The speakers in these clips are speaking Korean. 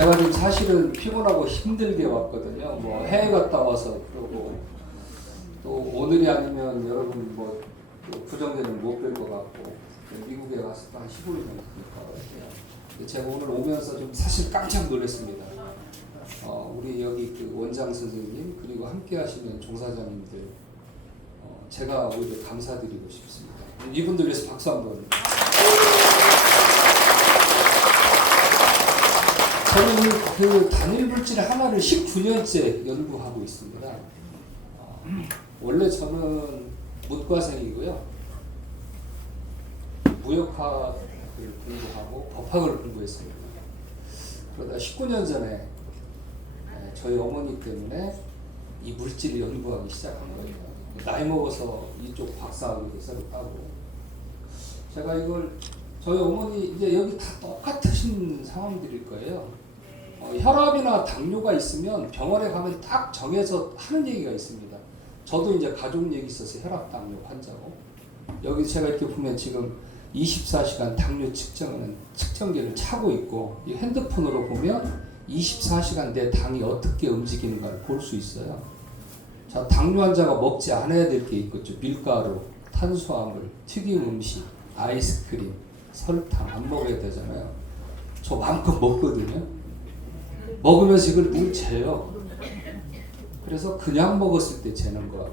제가 지금 사실은 피곤하고 힘들게 왔거든요. 뭐 해외 갔다 와서 그러고 또 오늘이 아니면 여러분 뭐 부정되는 못 뵐 것 같고 미국에 가서 한 15일 정도 있을 제가 오늘 오면서 좀 사실 깜짝 놀랐습니다. 우리 여기 그 원장 선생님 그리고 함께 하시는 종사자님들 제가 오히려 감사드리고 싶습니다. 이분들 위해서 박수 한번. 저는 그 단일 물질 하나를 19년째 연구하고 있습니다. 원래 저는 문과생이고요. 무역학을 공부하고 법학을 공부했습니다. 그러다 19년 전에 저희 어머니 때문에 이 물질을 연구하기 시작한 거예요. 나이 먹어서 이쪽 박사학위도 새로 따고 제가 이걸 저희 어머니 이제 여기 다 똑같으신 상황들일 거예요. 혈압이나 당뇨가 있으면 병원에 가면 딱 정해서 하는 얘기가 있습니다. 저도 이제 가족 얘기 있어서 혈압 당뇨 환자고 여기 제가 이렇게 보면 지금 24시간 당뇨 측정하는 측정기를 차고 있고 이 핸드폰으로 보면 24시간 내 당이 어떻게 움직이는가를 볼 수 있어요. 자, 당뇨 환자가 먹지 않아야 될 게 있겠죠. 밀가루, 탄수화물, 튀김 음식, 아이스크림, 설탕 안 먹어야 되잖아요. 저 마음껏 먹거든요. 먹으면서 이걸 늘 재요. 그래서 그냥 먹었을 때 재는 거,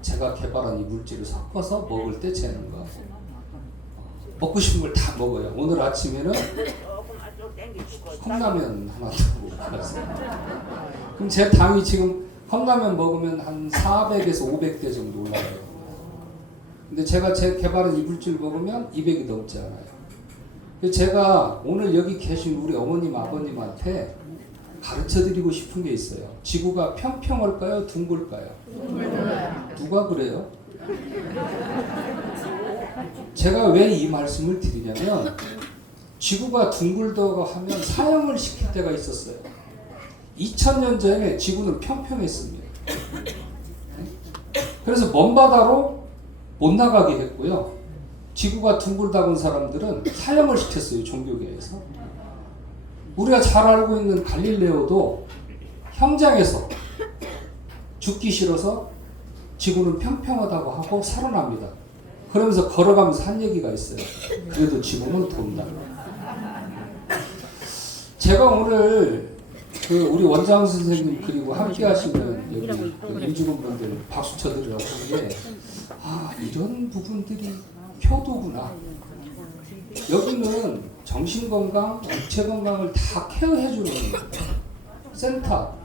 제가 개발한 이 물질을 섞어서 먹을 때 재는 거. 먹고 싶은 걸 다 먹어요. 오늘 아침에는 컵라면 하나 더 먹었어요. 그럼 제 당이 지금 컵라면 먹으면 한 400에서 500대 정도 올라가요. 근데 제가 제 개발한 이 물질 먹으면 200이 넘지 않아요. 제가 오늘 여기 계신 우리 어머님 아버님한테 가르쳐드리고 싶은 게 있어요. 지구가 평평할까요? 둥글까요? 누가 그래요? 제가 왜 이 말씀을 드리냐면 지구가 둥글다고 하면 사형을 시킬 때가 있었어요. 2000년 전에 지구는 평평했습니다. 그래서 먼 바다로 못 나가게 했고요. 지구가 둥글다고 한 사람들은 사형을 시켰어요. 종교계에서. 우리가 잘 알고 있는 갈릴레오도 형장에서 죽기 싫어서 지구는 평평하다고 하고 살아납니다. 그러면서 걸어가면서 한 얘기가 있어요. 그래도 지구는 돈다. 제가 오늘 그 우리 원장 선생님 그리고 함께 하시는 여기 그 임직원분들 박수 쳐드리라고 하는 게 이런 부분들이 효도구나. 여기는 정신건강, 육체건강을 다 케어해주는 센터.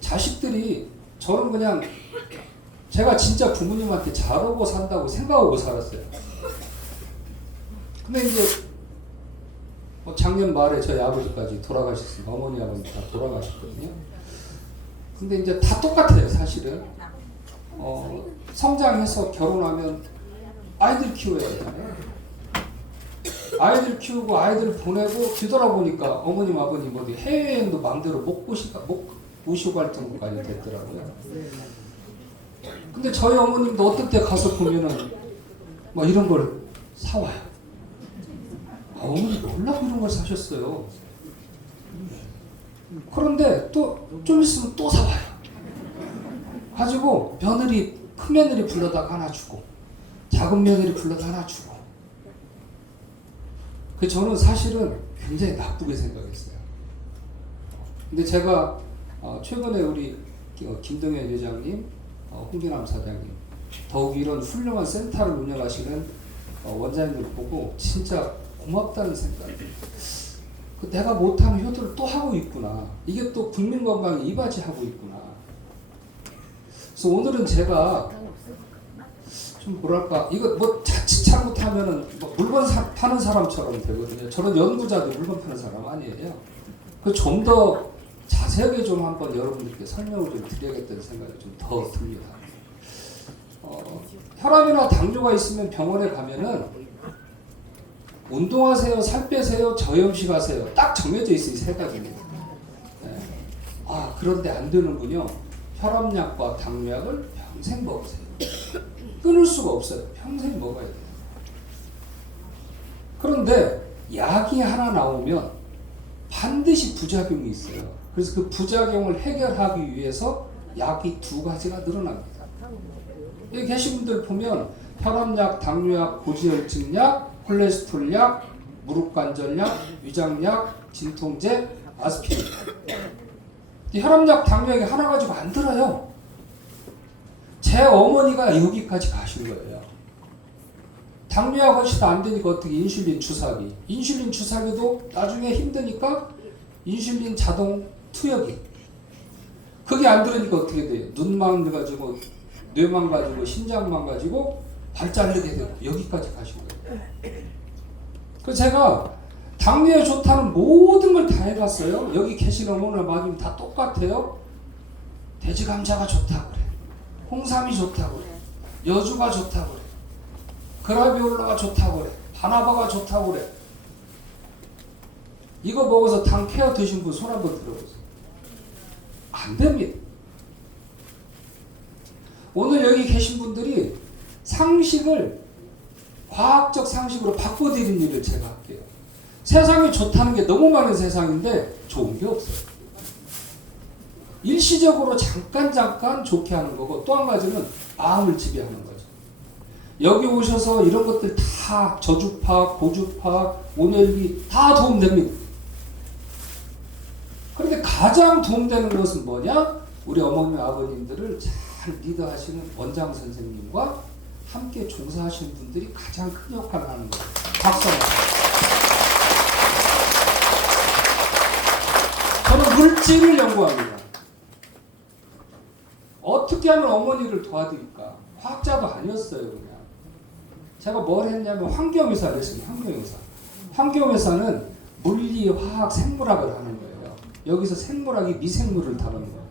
자식들이 저는 그냥 제가 진짜 부모님한테 잘하고 산다고 생각하고 살았어요. 근데 이제 작년 말에 저희 아버지까지 돌아가셨습니다. 어머니 아버지 다 돌아가셨거든요. 근데 이제 다 똑같아요, 사실은. 성장해서 결혼하면 아이들 키워야 되잖아요. 아이들 키우고 아이들 보내고 뒤돌아보니까 어머님 아버님 어디 해외여행도 마음대로 못 모시고 갈 정도까지 됐더라고요. 근데 저희 어머님도 어떨 때 가서 보면은 이런 걸 사와요. 어머니 놀라고 이런 걸 사셨어요. 그런데 또 좀 있으면 또 사와요. 가지고 며느리 큰 며느리 불러다가 하나 주고 작은 며느리 불러다가 하나 주고. 저는 사실은 굉장히 나쁘게 생각했어요. 근데 제가 최근에 우리 김동현 회장님, 홍기남 사장님, 더욱 이런 훌륭한 센터를 운영하시는 원장님들 보고 진짜 고맙다는 생각이. 내가 못하는 효도를 또 하고 있구나. 이게 또 국민 건강에 이바지하고 있구나. 그래서 오늘은 제가 좀 뭐랄까 이거 자칫 잘못하면은 물건 파는 사람처럼 되거든요. 저는 연구자도 물건 파는 사람 아니에요. 좀 더 자세하게 좀 한번 여러분들께 설명을 좀 드려야겠다는 생각이 좀 더 듭니다. 혈압이나 당뇨가 있으면 병원에 가면은 운동하세요, 살 빼세요, 저염식하세요. 딱 정해져 있어요. 이 세 가지입니다. 네. 그런데 안 되는군요. 혈압약과 당뇨약을 평생 먹으세요. 끊을 수가 없어요. 평생 먹어야 돼요. 그런데 약이 하나 나오면 반드시 부작용이 있어요. 그래서 그 부작용을 해결하기 위해서 약이 두 가지가 늘어납니다. 여기 계신 분들 보면 혈압약, 당뇨약, 고지혈증약, 콜레스테롤약, 무릎관절약, 위장약, 진통제, 아스피린. 이 혈압약, 당뇨약이 하나 가지고 안 들어요. 제 어머니가 여기까지 가신 거예요. 당뇨약 훨씬 안 되니까 어떻게 인슐린 주사기. 인슐린 주사기도 나중에 힘드니까 인슐린 자동 투여기. 그게 안 들으니까 어떻게 돼요? 눈만 가지고, 뇌만 가지고, 신장만 가지고 발 잘리게 되고 여기까지 가신 거예요. 그래서 제가 당뇨에 좋다는 모든 걸 다 해봤어요. 여기 계신 어머니를 맞으면 다 똑같아요. 돼지 감자가 좋다고 그래. 홍삼이 좋다고 그래. 여주가 좋다고 그래. 그라비올라가 좋다고 그래. 바나바가 좋다고 그래. 이거 먹어서 당 케어 드신 분 손 한번 들어보세요. 안 됩니다. 오늘 여기 계신 분들이 상식을 과학적 상식으로 바꿔드리는 일을 제가 할게요. 세상이 좋다는 게 너무 많은 세상인데 좋은 게 없어요. 일시적으로 잠깐 좋게 하는 거고 또 한 가지는 마음을 지배하는 거죠. 여기 오셔서 이런 것들 다 저주파, 고주파, 온열비 다 도움됩니다. 그런데 가장 도움되는 것은 뭐냐? 우리 어머니 아버님들을 잘 리더하시는 원장 선생님과 함께 종사하시는 분들이 가장 큰 역할을 하는 거예요. 박수 한번. 저는 물질을 연구합니다. 어떻게 하면 어머니를 도와드릴까? 과학자도 아니었어요, 그냥. 제가 뭘 했냐면 환경의사를 했습니다. 환경의사. 환경의사는 물리, 화학, 생물학을 하는 거예요. 여기서 생물학이 미생물을 다루는 거예요.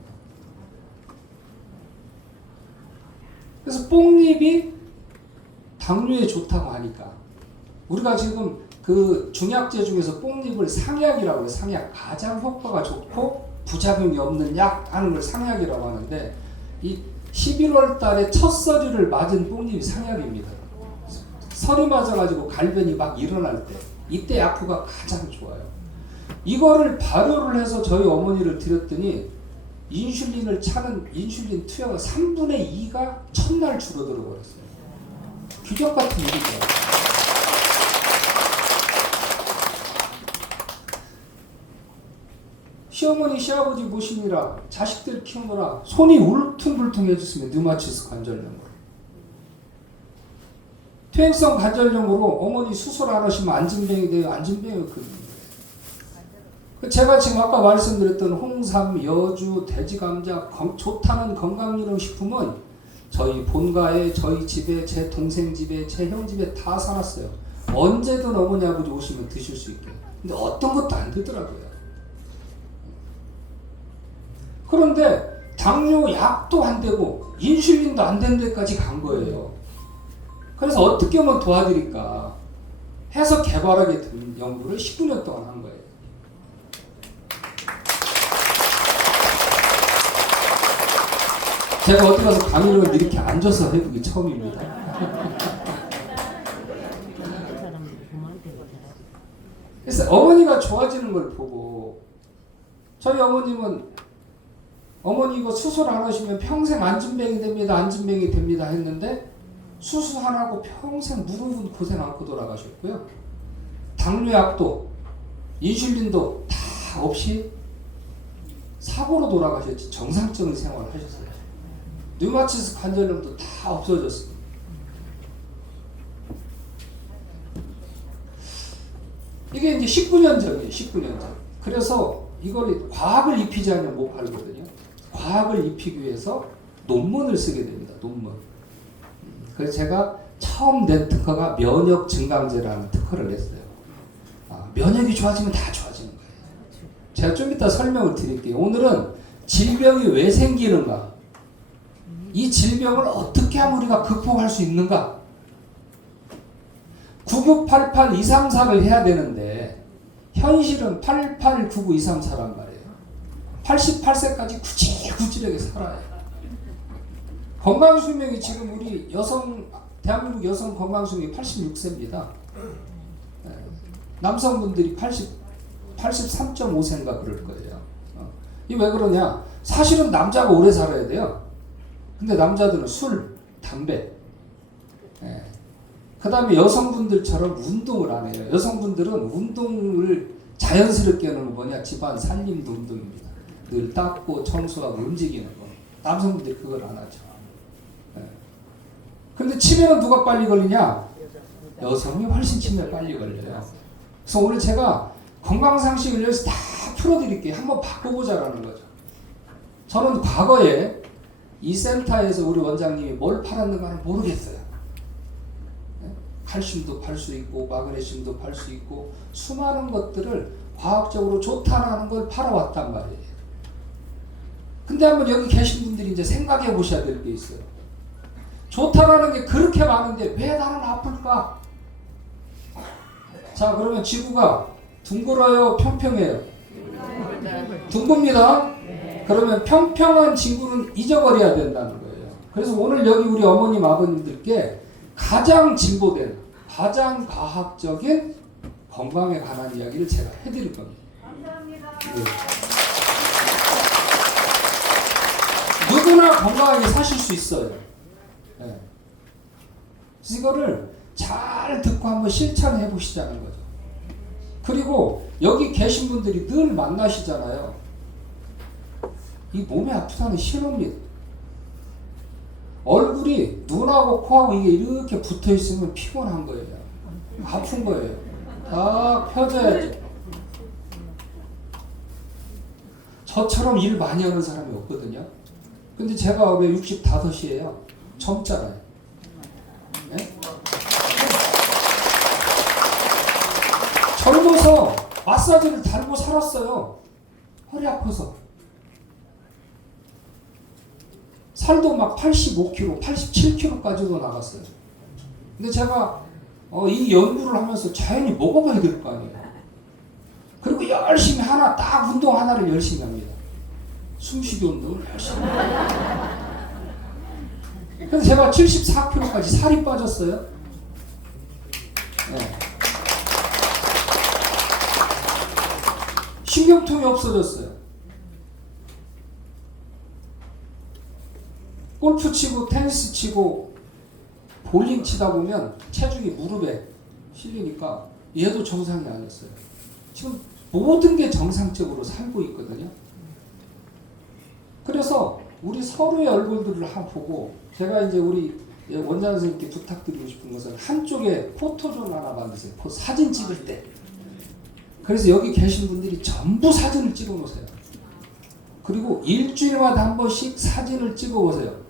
그래서 뽕잎이 당뇨에 좋다고 하니까 우리가 지금 그 중약제 중에서 뽕잎을 상약이라고 해요. 상약. 가장 효과가 좋고 부작용이 없는 약 하는 걸 상약이라고 하는데 이 11월 달에 첫 서리를 맞은 뽕잎이 상약입니다. 서리 맞아가지고 갈변이 막 일어날 때 이때 약효가 가장 좋아요. 이거를 발효를 해서 저희 어머니를 드렸더니 인슐린을 차는 인슐린 투여가 3분의 2가 첫날 줄어들어 버렸어요. 기적 같은 일이죠. 시어머니, 시아버지 모시느라 자식들 키우느라 손이 울퉁불퉁해졌으면 류마티스 관절염으로. 퇴행성 관절염으로 어머니 수술 안 하시면 안진병이 돼요. 안진병이 제가 지금 아까 말씀드렸던 홍삼, 여주, 돼지감자 좋다는 건강기능식품은 저희 본가에, 저희 집에, 제 동생 집에, 제 형 집에 다 사놨어요. 언제든 어머니 아버지 오시면 드실 수 있게. 근데 어떤 것도 안 되더라고요. 그런데 당뇨 약도 안 되고 인슐린도 안 되는 데까지 간 거예요. 그래서 어떻게 하면 도와드릴까 해서 개발하게 된 연구를 19년 동안 한 거예요. 제가 어디 가서 강의를 이렇게 앉아서 해보기 처음입니다. 그래서 어머니가 좋아지는 걸 보고 저희 어머님은 어머니 이거 수술 안 하시면 평생 안진병이 됩니다 했는데 수술 안 하고 평생 무릎은 고생 않고 돌아가셨고요. 당뇨약도 인슐린도 다 없이 사고로 돌아가셨지 정상적인 생활을 하셨어요. 류마티스 관절염도 다 없어졌습니다. 이게 이제 19년 전이에요. 19년 전. 그래서 이걸 과학을 입히지 않으면 못 팔거든요. 과학을 입히기 위해서 논문을 쓰게 됩니다. 논문. 그래서 제가 처음 낸 특허가 면역 증강제라는 특허를 냈어요. 면역이 좋아지면 다 좋아지는 거예요. 제가 좀 이따 설명을 드릴게요. 오늘은 질병이 왜 생기는가? 이 질병을 어떻게 하면 우리가 극복할 수 있는가? 9988 234를 해야 되는데 현실은 8899 234란 말이에요. 88세까지 구질구질하게 살아요. 건강수명이 지금 우리 대한민국 여성 건강수명이 86세입니다. 남성분들이 83.5세인가 그럴 거예요. 이게 왜 그러냐? 사실은 남자가 오래 살아야 돼요. 근데 남자들은 술, 담배. 예. 그 다음에 여성분들처럼 운동을 안 해요. 여성분들은 운동을 자연스럽게 하는 거 뭐냐? 집안 살림도 운동입니다. 늘 닦고 청소하고 움직이는 거. 남성분들이 그걸 안 하죠. 예. 근데 치매는 누가 빨리 걸리냐? 여성이 훨씬 치매 빨리 걸려요. 그래서 오늘 제가 건강상식을 여기서 다 풀어드릴게요. 한번 바꿔보자라는 거죠. 저는 과거에 이 센터에서 우리 원장님이 뭘 팔았는가는 모르겠어요. 칼슘도 팔 수 있고 마그네슘도 팔 수 있고 수많은 것들을 과학적으로 좋다는 걸 팔아왔단 말이에요. 근데 한번 여기 계신 분들이 이제 생각해 보셔야 될 게 있어요. 좋다라는 게 그렇게 많은데 왜 나는 아플까? 자, 그러면 지구가 둥글어요, 평평해요? 둥굽니다. 그러면 평평한 지구는 잊어버려야 된다는 거예요. 그래서 오늘 여기 우리 어머님 아버님들께 가장 진보된, 가장 과학적인 건강에 관한 이야기를 제가 해드릴 겁니다. 감사합니다. 네. 누구나 건강하게 사실 수 있어요. 네. 이거를 잘 듣고 한번 실천해 보시자는 거죠. 그리고 여기 계신 분들이 늘 만나시잖아요. 이 몸이 아프다는 신호입니다. 얼굴이 눈하고 코하고 이게 이렇게 붙어 있으면 피곤한 거예요. 아픈 거예요. 다 펴져야죠. 저처럼 일 많이 하는 사람이 없거든요. 근데 제가 왜 65이에요? 젊잖아요. 네? 젊어서 마사지를 달고 살았어요. 허리 아파서. 살도 막 85kg, 87kg까지도 나갔어요. 근데 제가 이 연구를 하면서 자연히 먹어봐야 될 거 아니에요. 그리고 열심히 딱 운동 하나를 열심히 합니다. 숨쉬기 운동을 열심히 합니다. 그래서 제가 74kg까지 살이 빠졌어요. 네. 신경통이 없어졌어요. 골프 치고 테니스 치고 볼링 치다 보면 체중이 무릎에 실리니까 얘도 정상이 아니었어요. 지금 모든 게 정상적으로 살고 있거든요. 그래서 우리 서로의 얼굴들을 한번 보고 제가 이제 우리 원장 선생님께 부탁드리고 싶은 것은 한쪽에 포토존 하나 만드세요. 사진 찍을 때. 그래서 여기 계신 분들이 전부 사진을 찍어 놓으세요. 그리고 일주일마다 한 번씩 사진을 찍어 보세요.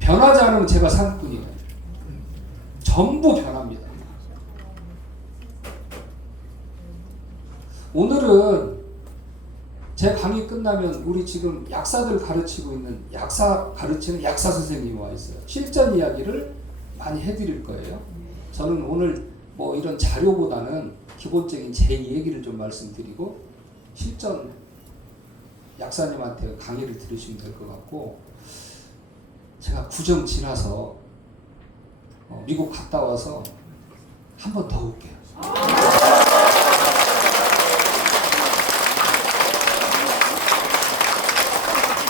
변하지 않으면 제가 사기꾼이에요. 전부 변합니다. 오늘은 제 강의 끝나면 우리 지금 약사들 가르치고 있는 가르치는 약사 선생님이 와 있어요. 실전 이야기를 많이 해드릴 거예요. 저는 오늘 뭐 이런 자료보다는 기본적인 제 얘기를 좀 말씀드리고 실전 약사님한테 강의를 들으시면 될 것 같고 제가 구정 지나서 미국 갔다 와서 한 번 더 올게요.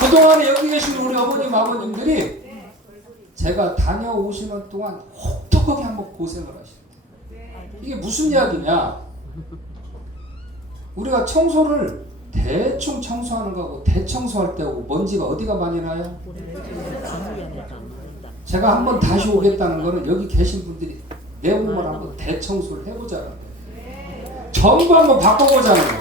그동안에 여기 계신 우리 어머님 아버님들이 제가 다녀오시는 동안 혹독하게 한번 고생을 하시는데 이게 무슨 이야기냐? 우리가 청소를 대충 청소하는 거하고 대청소할 때하고 먼지가 어디가 많이 나요? 제가 한번 다시 오겠다는 거는 여기 계신 분들이 내 몸을 한번 대청소를 해보자는 거예요. 전부 한번 바꿔보자는 거예요.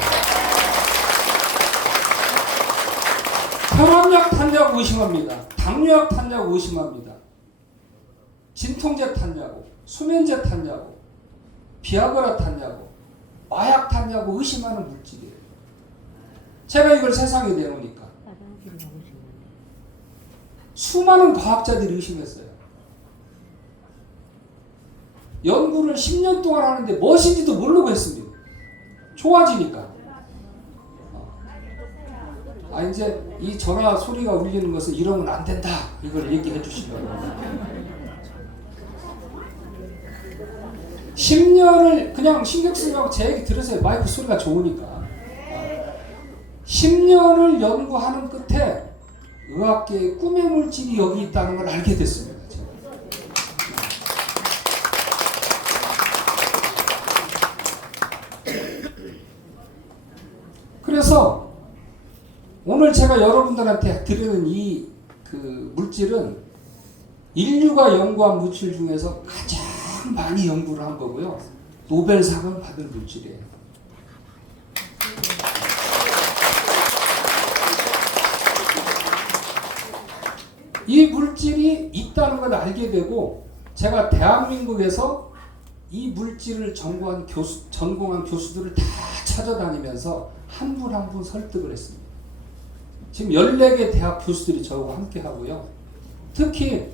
혈압약 탔냐고 의심합니다. 당뇨약 탔냐고 의심합니다. 진통제 탔냐고, 수면제 탔냐고, 비아그라 탔냐고, 마약 탔냐고 의심하는 물질이에요. 제가 이걸 세상에 내놓으니까 수많은 과학자들이 의심했어요. 연구를 10년 동안 하는데 무엇인지도 모르고 했습니다. 좋아지니까. 이제 이 전화 소리가 울리는 것은 이러면 안 된다. 이걸 얘기해 주시려고. 10년을 그냥 신경 쓰지 말고 제 얘기 들으세요. 마이크 소리가 좋으니까. 10년을 연구하는 끝에 의학계의 꿈의 물질이 여기 있다는 걸 알게 됐습니다. 제가. 그래서 오늘 제가 여러분들한테 드리는 이 그 물질은 인류가 연구한 물질 중에서 가장 많이 연구를 한 거고요. 노벨상을 받은 물질이에요. 이 물질이 있다는 걸 알게 되고 제가 대한민국에서 이 물질을 전공한 교수들을 다 찾아다니면서 한 분 한 분 설득을 했습니다. 지금 14개 대학 교수들이 저하고 함께 하고요. 특히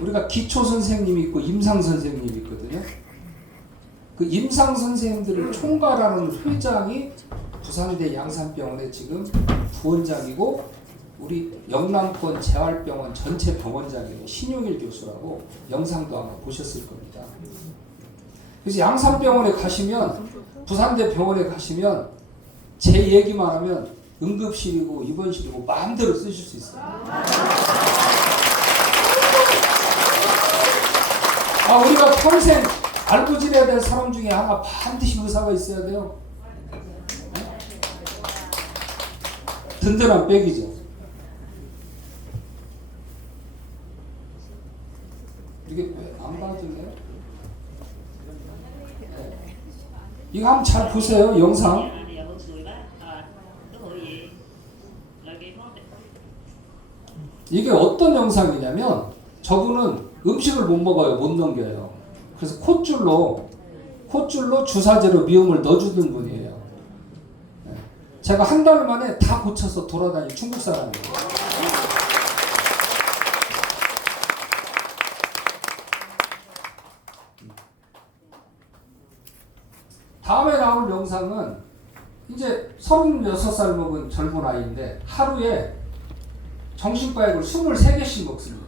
우리가 기초 선생님이 있고 임상 선생님이 있거든요. 그 임상 선생님들을 총괄하는 회장이 부산대 양산병원의 지금 부원장이고 우리 영남권 재활병원 전체 병원장이고 신용일 교수라고 영상도 아마 보셨을 겁니다. 그래서 양산병원에 가시면 부산대 병원에 가시면 제 얘기만 하면 응급실이고 입원실이고 마음대로 쓰실 수 있어요. 우리가 평생 알고 지내야 될 사람 중에 하나 반드시 의사가 있어야 돼요. 든든한 백이죠. 이게 왜 안 받을래요? 네. 이거 한번 잘 보세요. 영상. 이게 어떤 영상이냐면 저분은 음식을 못 먹어요. 못 넘겨요. 그래서 콧줄로 주사제로 미움을 넣어주던 분이에요. 네. 제가 한 달 만에 다 고쳐서 돌아다니는 중국 사람이에요. 다음에 나올 영상은 이제 36살 먹은 젊은 아이인데 하루에 정신과 약을 23개씩 먹습니다.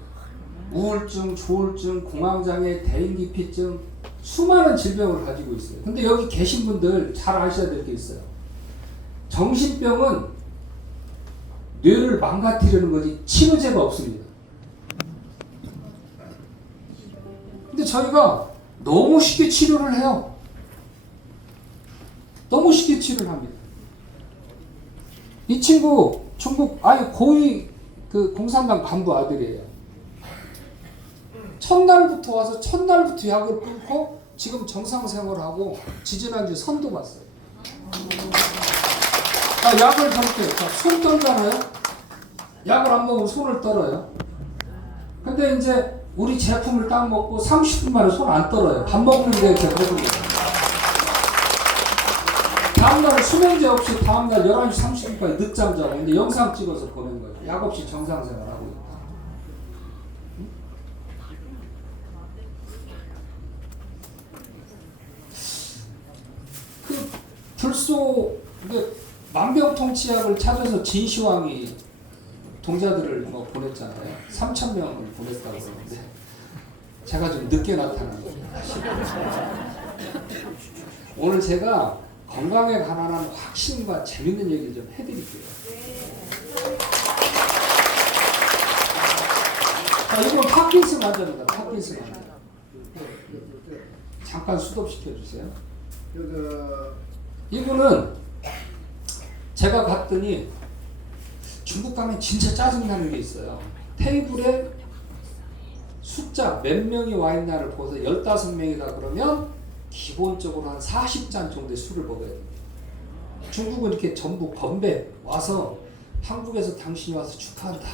우울증, 조울증, 공황장애, 대인기피증 수많은 질병을 가지고 있어요. 근데 여기 계신 분들 잘 아셔야 될 게 있어요. 정신병은 뇌를 망가뜨리는 거지 치료제가 없습니다. 근데 저희가 너무 쉽게 치료를 해요. 너무 쉽게 치료를 합니다. 이 친구 중국 아예 고위 그 공산당 간부 아들이에요. 첫날부터 와서 첫날부터 약을 끊고 지금 정상생활하고 지지난주에 선도 봤어요. 약을 잡게 손 떨잖아요. 약을 안 먹으면 손을 떨어요. 근데 이제 우리 제품을 딱 먹고 30분 만에 손 안 떨어요. 밥 먹는데 이렇게 먹으면. 다음날 수면제 없이 다음날 11시 30분까지 늦잠 자고 근데 영상 찍어서 보낸 거예요. 약 없이 정상생활하고 있다. 그 불소 만병통치약을 찾아서 진시황이 동자들을 뭐 보냈잖아요. 3,000명을 보냈다고 그러는데 제가 좀 늦게 나타난 거예요. 오늘 제가 건강에 관한 확신과 재밌는 얘기를 좀 해드릴게요. 이건 파킨슨 환자입니다. 파킨슨 환자. 잠깐 수도시켜 주세요. 이분은 제가 갔더니 중국 가면 진짜 짜증나는 게 있어요. 테이블에 숫자 몇 명이 와 있나를 보고서 15명이다 그러면 기본적으로 한 40잔 정도의 술을 먹어야 됩니다. 중국은 이렇게 전부 건배 와서 한국에서 당신이 와서 축하한다.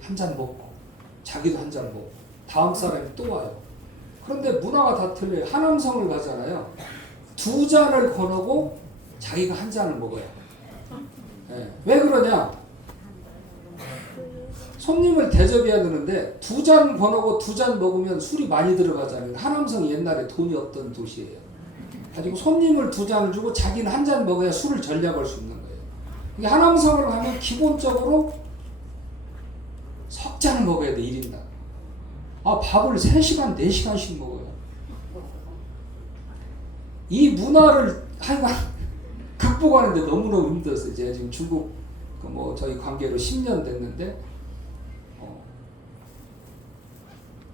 한 잔 먹고 자기도 한 잔 먹고 다음 사람이 또 와요. 그런데 문화가 다 틀려요. 하남성을 가잖아요. 2잔을 권하고 자기가 한 잔을 먹어요. 네. 왜 그러냐? 손님을 대접해야 되는데 2잔 권하고 2잔 먹으면 술이 많이 들어가잖아요. 하남성이 옛날에 돈이 없던 도시예요. 가지고 손님을 2잔을 주고 자기는 한 잔 먹어야 술을 전략할 수 있는 거예요. 그러니까 하남성을 가면 기본적으로 석 잔을 먹어야 돼. 1인당. 밥을 3시간 4시간씩 먹어요. 이 문화를 하여간 극복하는데 너무너무 힘들었어요. 제가 지금 중국 뭐 저희 관계로 10년 됐는데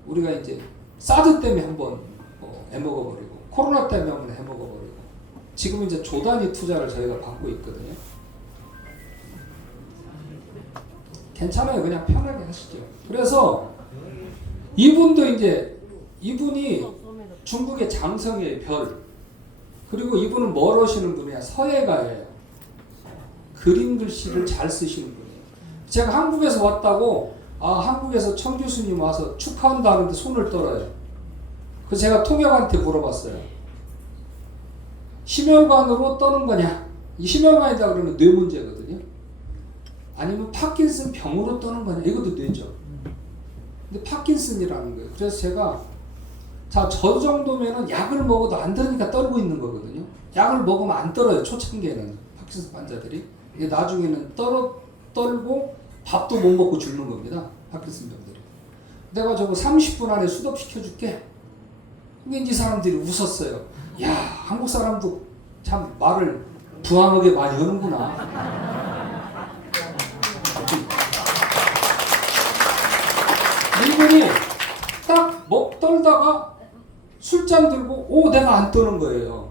우리가 이제 사드 때문에 한번 해먹어버리고 코로나 때문에 한번 해먹어버리고 지금 이제 조 단위 투자를 저희가 받고 있거든요. 괜찮아요. 그냥 편하게 하시죠. 그래서 이분이 중국의 장성의 별, 그리고 이분은 뭘 하시는 분이야? 서예가예요. 그림 글씨를 잘 쓰시는 분이에요. 제가 한국에서 왔다고 한국에서 청 교수님 와서 축하한다 하는데 손을 떨어요. 그래서 제가 통역한테 물어봤어요. 심혈관으로 떠는 거냐? 이 심혈관이다 그러면 뇌 문제거든요. 아니면 파킨슨 병으로 떠는 거냐? 이것도 뇌죠. 근데 파킨슨이라는 거예요. 그래서 제가 저 정도면은 약을 먹어도 안 떨으니까 떨고 있는 거거든요. 약을 먹으면 안 떨어요. 초창기에는 파킨슨 환자들이. 나중에는 떨고 밥도 못 먹고 죽는 겁니다. 파킨슨 병들이. 내가 저거 30분 안에 수독시켜줄게. 근데 이제 사람들이 웃었어요. 야, 한국 사람도 참 말을 부항하게 많이 하는구나. 이분이 딱 떨다가 술잔 들고 내가 안 떠는 거예요.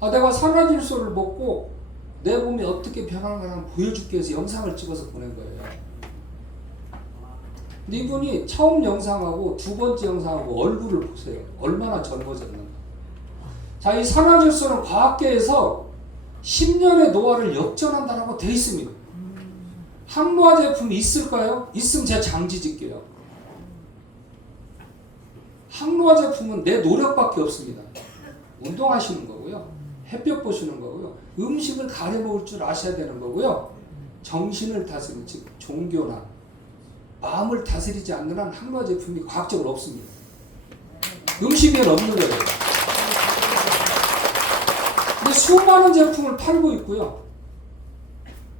내가 산화질소를 먹고 내 몸이 어떻게 변하는가 보여줄게 해서 영상을 찍어서 보낸 거예요. 근데 이분이 처음 영상하고 두 번째 영상하고 얼굴을 보세요. 얼마나 젊어졌는가. 자, 이 산화질소는 과학계에서 10년의 노화를 역전한다라고 돼 있습니다. 항노화 제품이 있을까요? 있으면 제가 장지 짓게요. 항노화 제품은 내 노력밖에 없습니다. 운동하시는 거고요. 햇볕 보시는 거고요. 음식을 가려 먹을 줄 아셔야 되는 거고요. 정신을 다스리는, 즉 종교나 마음을 다스리지 않는 한 항노화 제품이 과학적으로 없습니다. 음식에는 없는 거예요. 근데 수많은 제품을 팔고 있고요.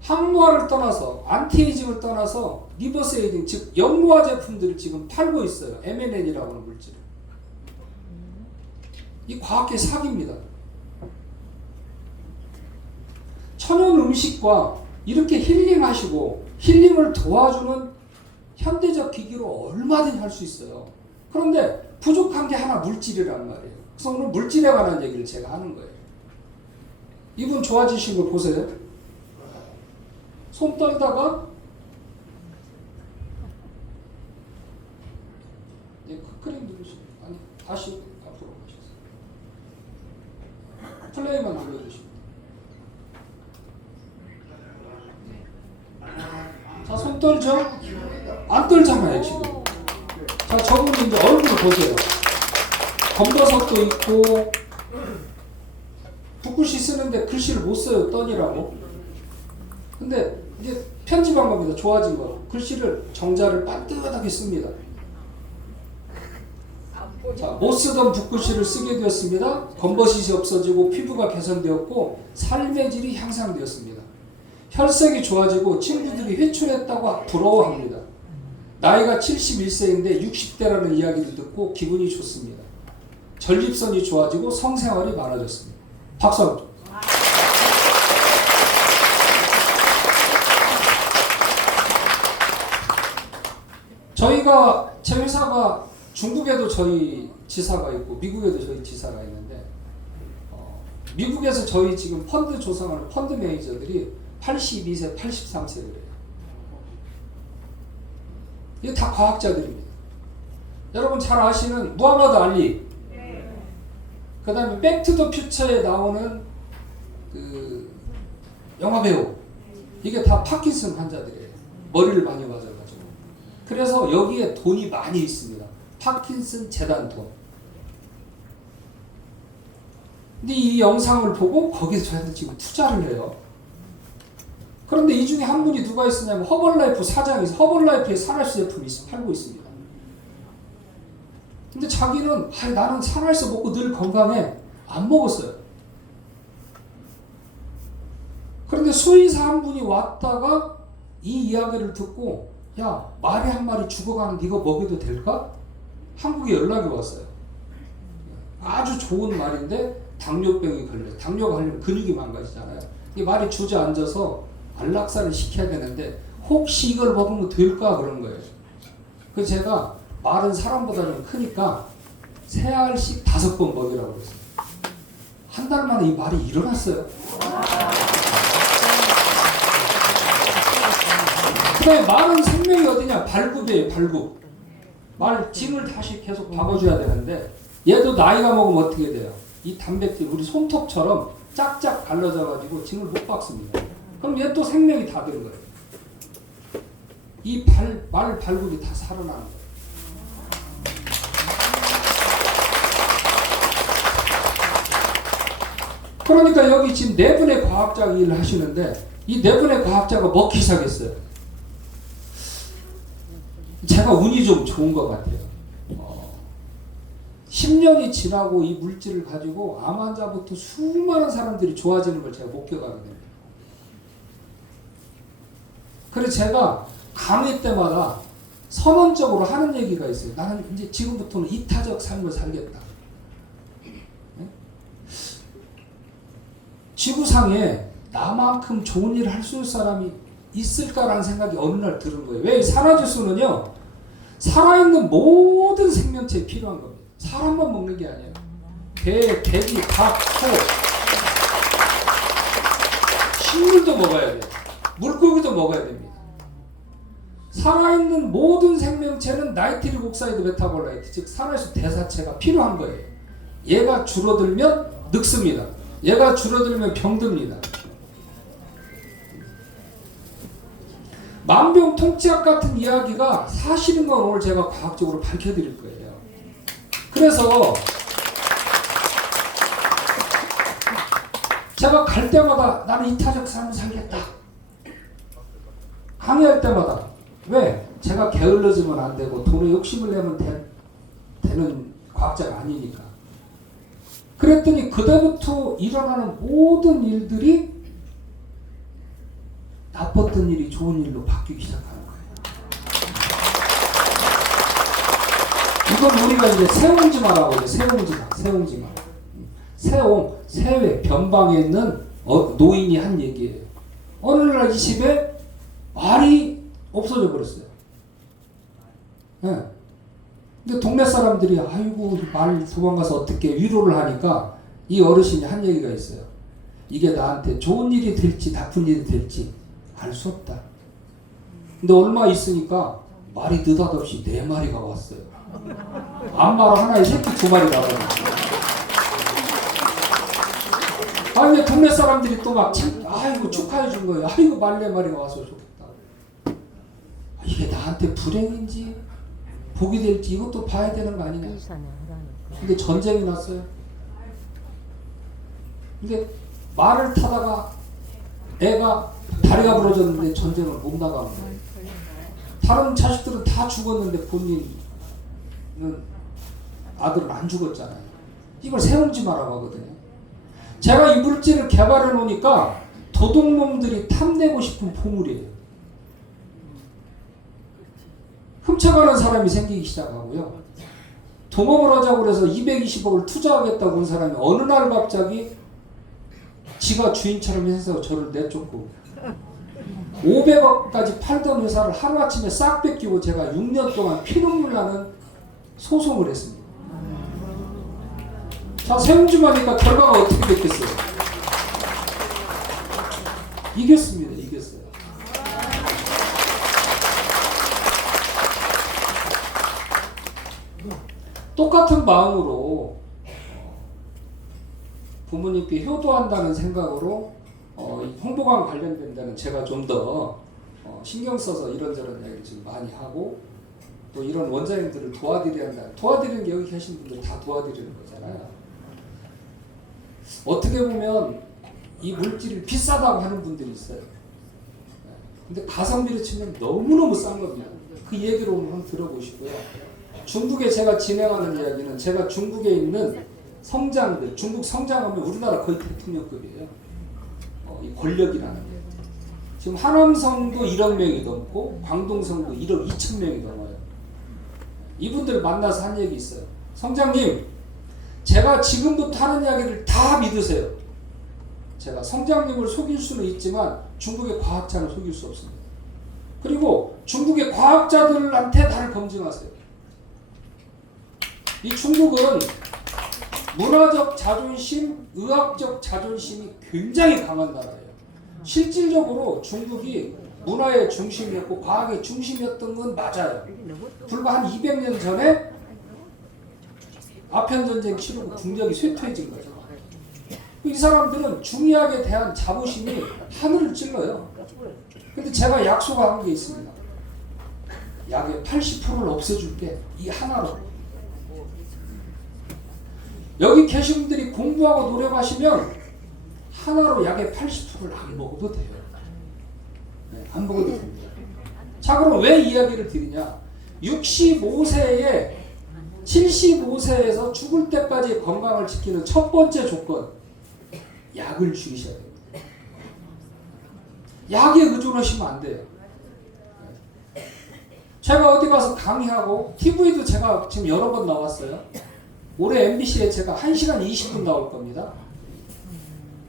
항노화를 떠나서 안티에이징을 떠나서 리버스 에이징, 즉 역노화 제품들을 지금 팔고 있어요. MNN이라고 하는 물질. 이 과학계 사기입니다. 천연 음식과 이렇게 힐링하시고 힐링을 도와주는 현대적 기기로 얼마든지 할 수 있어요. 그런데 부족한 게 하나 물질이란 말이에요. 그래서 오늘 물질에 관한 얘기를 제가 하는 거예요. 이분 좋아지신 거 보세요. 손 떨다가 크림 누르시고 다시 앞으로 가셨어요. 플레이만 눌러주시고. 자, 손 떨죠? 안 떨잖아요, 지금. 자, 저분이 이제 얼굴을 보세요. 검버섯도 있고, 붓글씨 쓰는데 글씨를 못 써요, 떠니라고. 근데 이제 편집한 겁니다. 좋아진 거. 글씨를 정자를 반듯하게 씁니다. 자, 못 쓰던 붓글씨를 쓰게 되었습니다. 검버섯이 없어지고 피부가 개선되었고 삶의 질이 향상되었습니다. 혈색이 좋아지고 친구들이 회춘했다고 부러워합니다. 나이가 71세인데 60대라는 이야기를 듣고 기분이 좋습니다. 전립선이 좋아지고 성생활이 많아졌습니다. 박수 한번. 제 회사가 중국에도 저희 지사가 있고 미국에도 저희 지사가 있는데 미국에서 저희 지금 펀드 조성하는 펀드 매니저들이 82세, 83세 그래요. 이게 다 과학자들입니다. 여러분 잘 아시는 무하마드 알리, 그 다음에 백투 더 퓨처에 나오는 그 영화배우, 이게 다 파킨슨 환자들이에요. 머리를 많이 맞아가지고. 그래서 여기에 돈이 많이 있습니다. 파킨슨 재단 돈. 근데 이 영상을 보고 거기서 저한테 지금 투자를 해요. 그런데 이 중에 한 분이 누가 있었냐면 허벌라이프 사장이서 허벌라이프의 산화수 제품이 팔고 있습니다. 근데 자기는 나는 산화수 먹고 늘 건강해. 안 먹었어요. 그런데 수의사 한 분이 왔다가 이 이야기를 듣고 야, 말이 한 마리 죽어가는데 이거 먹여도 될까? 한국에 연락이 왔어요. 아주 좋은 말인데 당뇨병이 걸려. 당뇨가 걸리면 근육이 망가지잖아요. 이 말이 주저앉아서 안락사를 시켜야 되는데 혹시 이걸 먹으면 될까 그런 거예요. 그래서 제가 말은 사람보다 좀 크니까 3알씩 5번 먹이라고 그랬어요. 한 달 만에 이 말이 일어났어요. 그 다음에 말은 생명이 어디냐? 발굽이에요. 발굽. 말 징을 다시 계속 박아줘야 되는데 얘도 나이가 먹으면 어떻게 돼요? 이 단백질 우리 손톱처럼 짝짝 갈라져가지고 징을 못 박습니다. 그럼 얘 또 생명이 다 된 거예요. 이 말 발굽이 다 살아나는 거예요. 그러니까 여기 지금 4분의 과학자가 일을 하시는데 이 4분의 과학자가 먹기 시작했어요. 제가 운이 좀 좋은 것 같아요. 10년이 지나고 이 물질을 가지고 암 환자부터 수많은 사람들이 좋아지는 걸 제가 목격하게 됩니다. 그래서 제가 강의 때마다 선언적으로 하는 얘기가 있어요. 나는 이제 지금부터는 이타적 삶을 살겠다. 지구상에 나만큼 좋은 일을 할 수 있는 사람이 있을까라는 생각이 어느 날 들은 거예요. 왜? 산화질소는요, 살아있는 모든 생명체에 필요한 겁니다. 사람만 먹는 게 아니에요. 개, 돼지, 닭, 소, 식물도 먹어야 돼요. 물고기도 먹어야 됩니다. 살아있는 모든 생명체는 나이트릭 옥사이드 메타볼라이트, 즉 산화질소 대사체가 필요한 거예요. 얘가 줄어들면 늙습니다. 얘가 줄어들면 병듭니다. 만병통치약 같은 이야기가 사실인 건 오늘 제가 과학적으로 밝혀드릴 거예요. 그래서 제가 갈 때마다 나는 이타적 삶을 살겠다. 강의할 때마다. 왜? 제가 게을러지면 안 되고 돈에 욕심을 내면 되는 과학자가 아니니까. 그랬더니 그때부터 일어나는 모든 일들이 나빴던 일이 좋은 일로 바뀌기 시작하는 거예요. 이건 우리가 이제 새옹지마라고 해요. 새옹지마. 새외, 변방에 있는 노인이 한 얘기예요. 어느 날 이 집에 말이 없어져 버렸어요. 네. 근데 동네 사람들이 아이고 말 도망가서 어떻게 위로를 하니까 이 어르신이 한 얘기가 있어요. 이게 나한테 좋은 일이 될지 나쁜 일이 될지 알 수 없다. 근데 얼마 있으니까 말이 느닷없이 4마리가 왔어요. 암말 하나에 새끼 2마리 나와요. 아니 동네 사람들이 또 막 아이고 축하해 준 거예요. 아이고 말 4마리가 와서 좋겠다. 이게 나한테 불행인지 복이 될지 이것도 봐야 되는 거 아니냐. 근데 전쟁이 났어요. 이게 말을 타다가 애가 다리가 부러졌는데 전쟁을 못 나가는 거예요. 다른 자식들은 다 죽었는데 본인은 아들은 안 죽었잖아요. 이걸 새옹지마라고 하거든요. 제가 이 물질을 개발해 놓으니까 도둑놈들이 탐내고 싶은 보물이에요. 훔쳐가는 사람이 생기기 시작하고요. 동업을 하자고 그래서 220억을 투자하겠다고 온 사람이 어느 날 갑자기 지가 주인처럼 해서 저를 내쫓고 500억까지 팔던 회사를 하루아침에 싹 뺏기고 제가 6년 동안 피눈물 나는 소송을 했습니다. 자, 새옹지마니까 결과가 어떻게 됐겠어요? 이겼습니다. 이겼어요. 똑같은 마음으로 부모님께 효도한다는 생각으로 홍보관 관련된 데는 제가 좀 더 신경 써서 이런저런 이야기를 지금 많이 하고 또 이런 원장님들을 도와드려야 한다. 도와드리는 게 여기 계신 분들 다 도와드리는 거잖아요. 어떻게 보면 이 물질이 비싸다고 하는 분들이 있어요. 근데 가성비로 치면 너무너무 싼 겁니다. 그 얘기를 오늘 한번 들어보시고요. 중국에 제가 진행하는 이야기는 제가 중국에 있는 성장들, 중국 성장하면 우리나라 거의 대통령급이에요. 이 권력이라는 게. 지금 하남성도 1억 명이 넘고 광동성도 1억 2천 명이 넘어요. 이분들 만나서 한 얘기 있어요. 성장님, 제가 지금부터 하는 이야기를 다 믿으세요. 제가 성장님을 속일 수는 있지만 중국의 과학자는 속일 수 없습니다. 그리고 중국의 과학자들한테 나를 검증하세요. 이 중국은 문화적 자존심, 의학적 자존심이 굉장히 강한 나라예요. 실질적으로 중국이 문화의 중심이었고 과학의 중심이었던 건 맞아요. 불과 한 200년 전에 아편전쟁 치르고 국력이 쇠퇴해진 거죠. 이 사람들은 중의학에 대한 자부심이 하늘을 찔러요. 근데 제가 약속한 게 있습니다. 약의 80%를 없애줄게. 이 하나로. 여기 계신 분들이 공부하고 노력하시면 하나로 약의 80%를 안 먹어도 돼요. 네, 안 먹어도 됩니다. 자, 그럼 왜 이야기를 드리냐? 65세에 75세에서 죽을 때까지 건강을 지키는 첫 번째 조건, 약을 줄이셔야 됩니다. 약에 의존하시면 안 돼요. 제가 어디 가서 강의하고 TV도 제가 지금 여러 번 나왔어요. 올해 MBC에 제가 1시간 20분 나올 겁니다.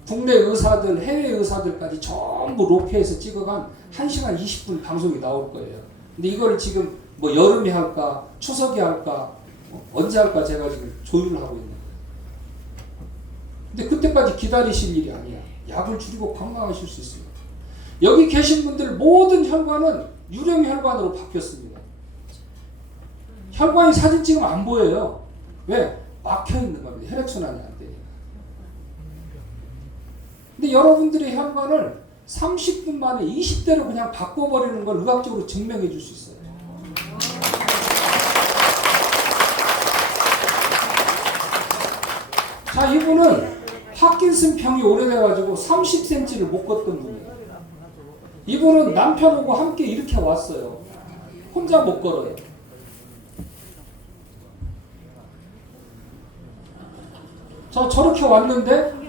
국내 의사들, 해외 의사들까지 전부 로케에서 찍어간 1시간 20분 방송이 나올 거예요. 근데 이걸 지금 뭐 여름에 할까, 추석에 할까, 언제 할까 제가 지금 조율을 하고 있는 거예요. 근데 그때까지 기다리실 일이 아니야. 약을 줄이고 건강하실 수 있습니다. 여기 계신 분들 모든 혈관은 유령 혈관으로 바뀌었습니다. 혈관이 사진 찍으면 안 보여요. 왜? 막혀 있는 겁니다. 혈액순환이 안 돼요. 근데 여러분들의 혈관을 30분 만에 20대로 그냥 바꿔버리는 걸 의학적으로 증명해 줄 수 있어요. 자, 이분은 파킨슨 병이 오래돼가지고 30cm를 못 걷던 분이에요. 이분은 남편하고 함께 이렇게 왔어요. 혼자 못 걸어요. 자, 저렇게 왔는데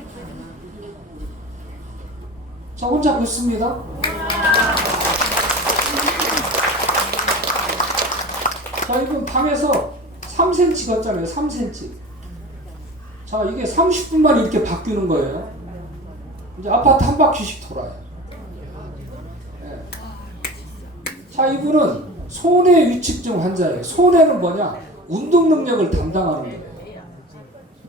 자, 혼자 걷습니다. 자, 이분 방에서 3cm 걷잖아요. 3cm. 자, 이게 30분 만에 이렇게 바뀌는 거예요. 이제 아파트 한 바퀴씩 돌아요. 네. 자, 이분은 손해 위축증 환자예요. 손해는 뭐냐? 운동 능력을 담당하는 거예요.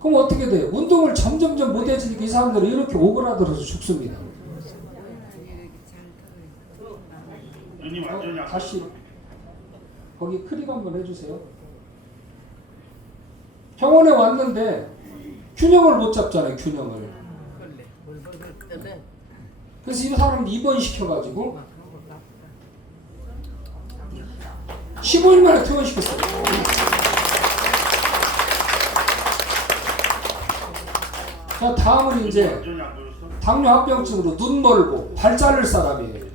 그럼 어떻게 돼요? 운동을 점점점 못해지니까 이 사람들은 이렇게 오그라들어서 죽습니다. 다시 거기 클릭 한번 해주세요. 병원에 왔는데 균형을 못 잡잖아요. 균형을. 그래서 이 사람 입원시켜가지고 15일 만에 퇴원시켰어요. 자, 다음은 이제 당뇨 합병증으로 눈 멀고 발 자를 사람이에요.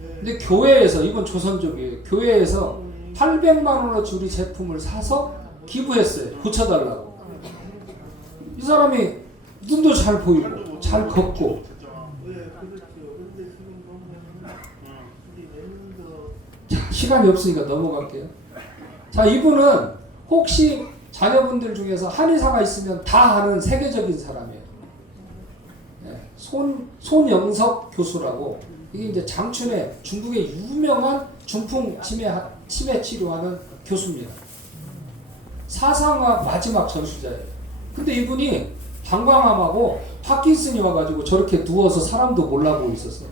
근데 교회에서, 이건 조선족이에요. 교회에서 800만 원어치 제품을 사서 기부했어요. 고쳐달라고. 이 사람이 눈도 잘 보이고 잘 걷고. 자, 시간이 없으니까 넘어갈게요. 자, 이분은 혹시 자녀분들 중에서 한의사가 있으면 다 아는 세계적인 사람이에요. 네, 손영석 교수라고. 이게 이제 장춘에 중국의 유명한 중풍 치매 치료하는 교수입니다. 사상학 마지막 전수자예요. 근데 이분이 방광암하고 파킨슨이 와가지고 저렇게 누워서 사람도 몰라보고 있었어요.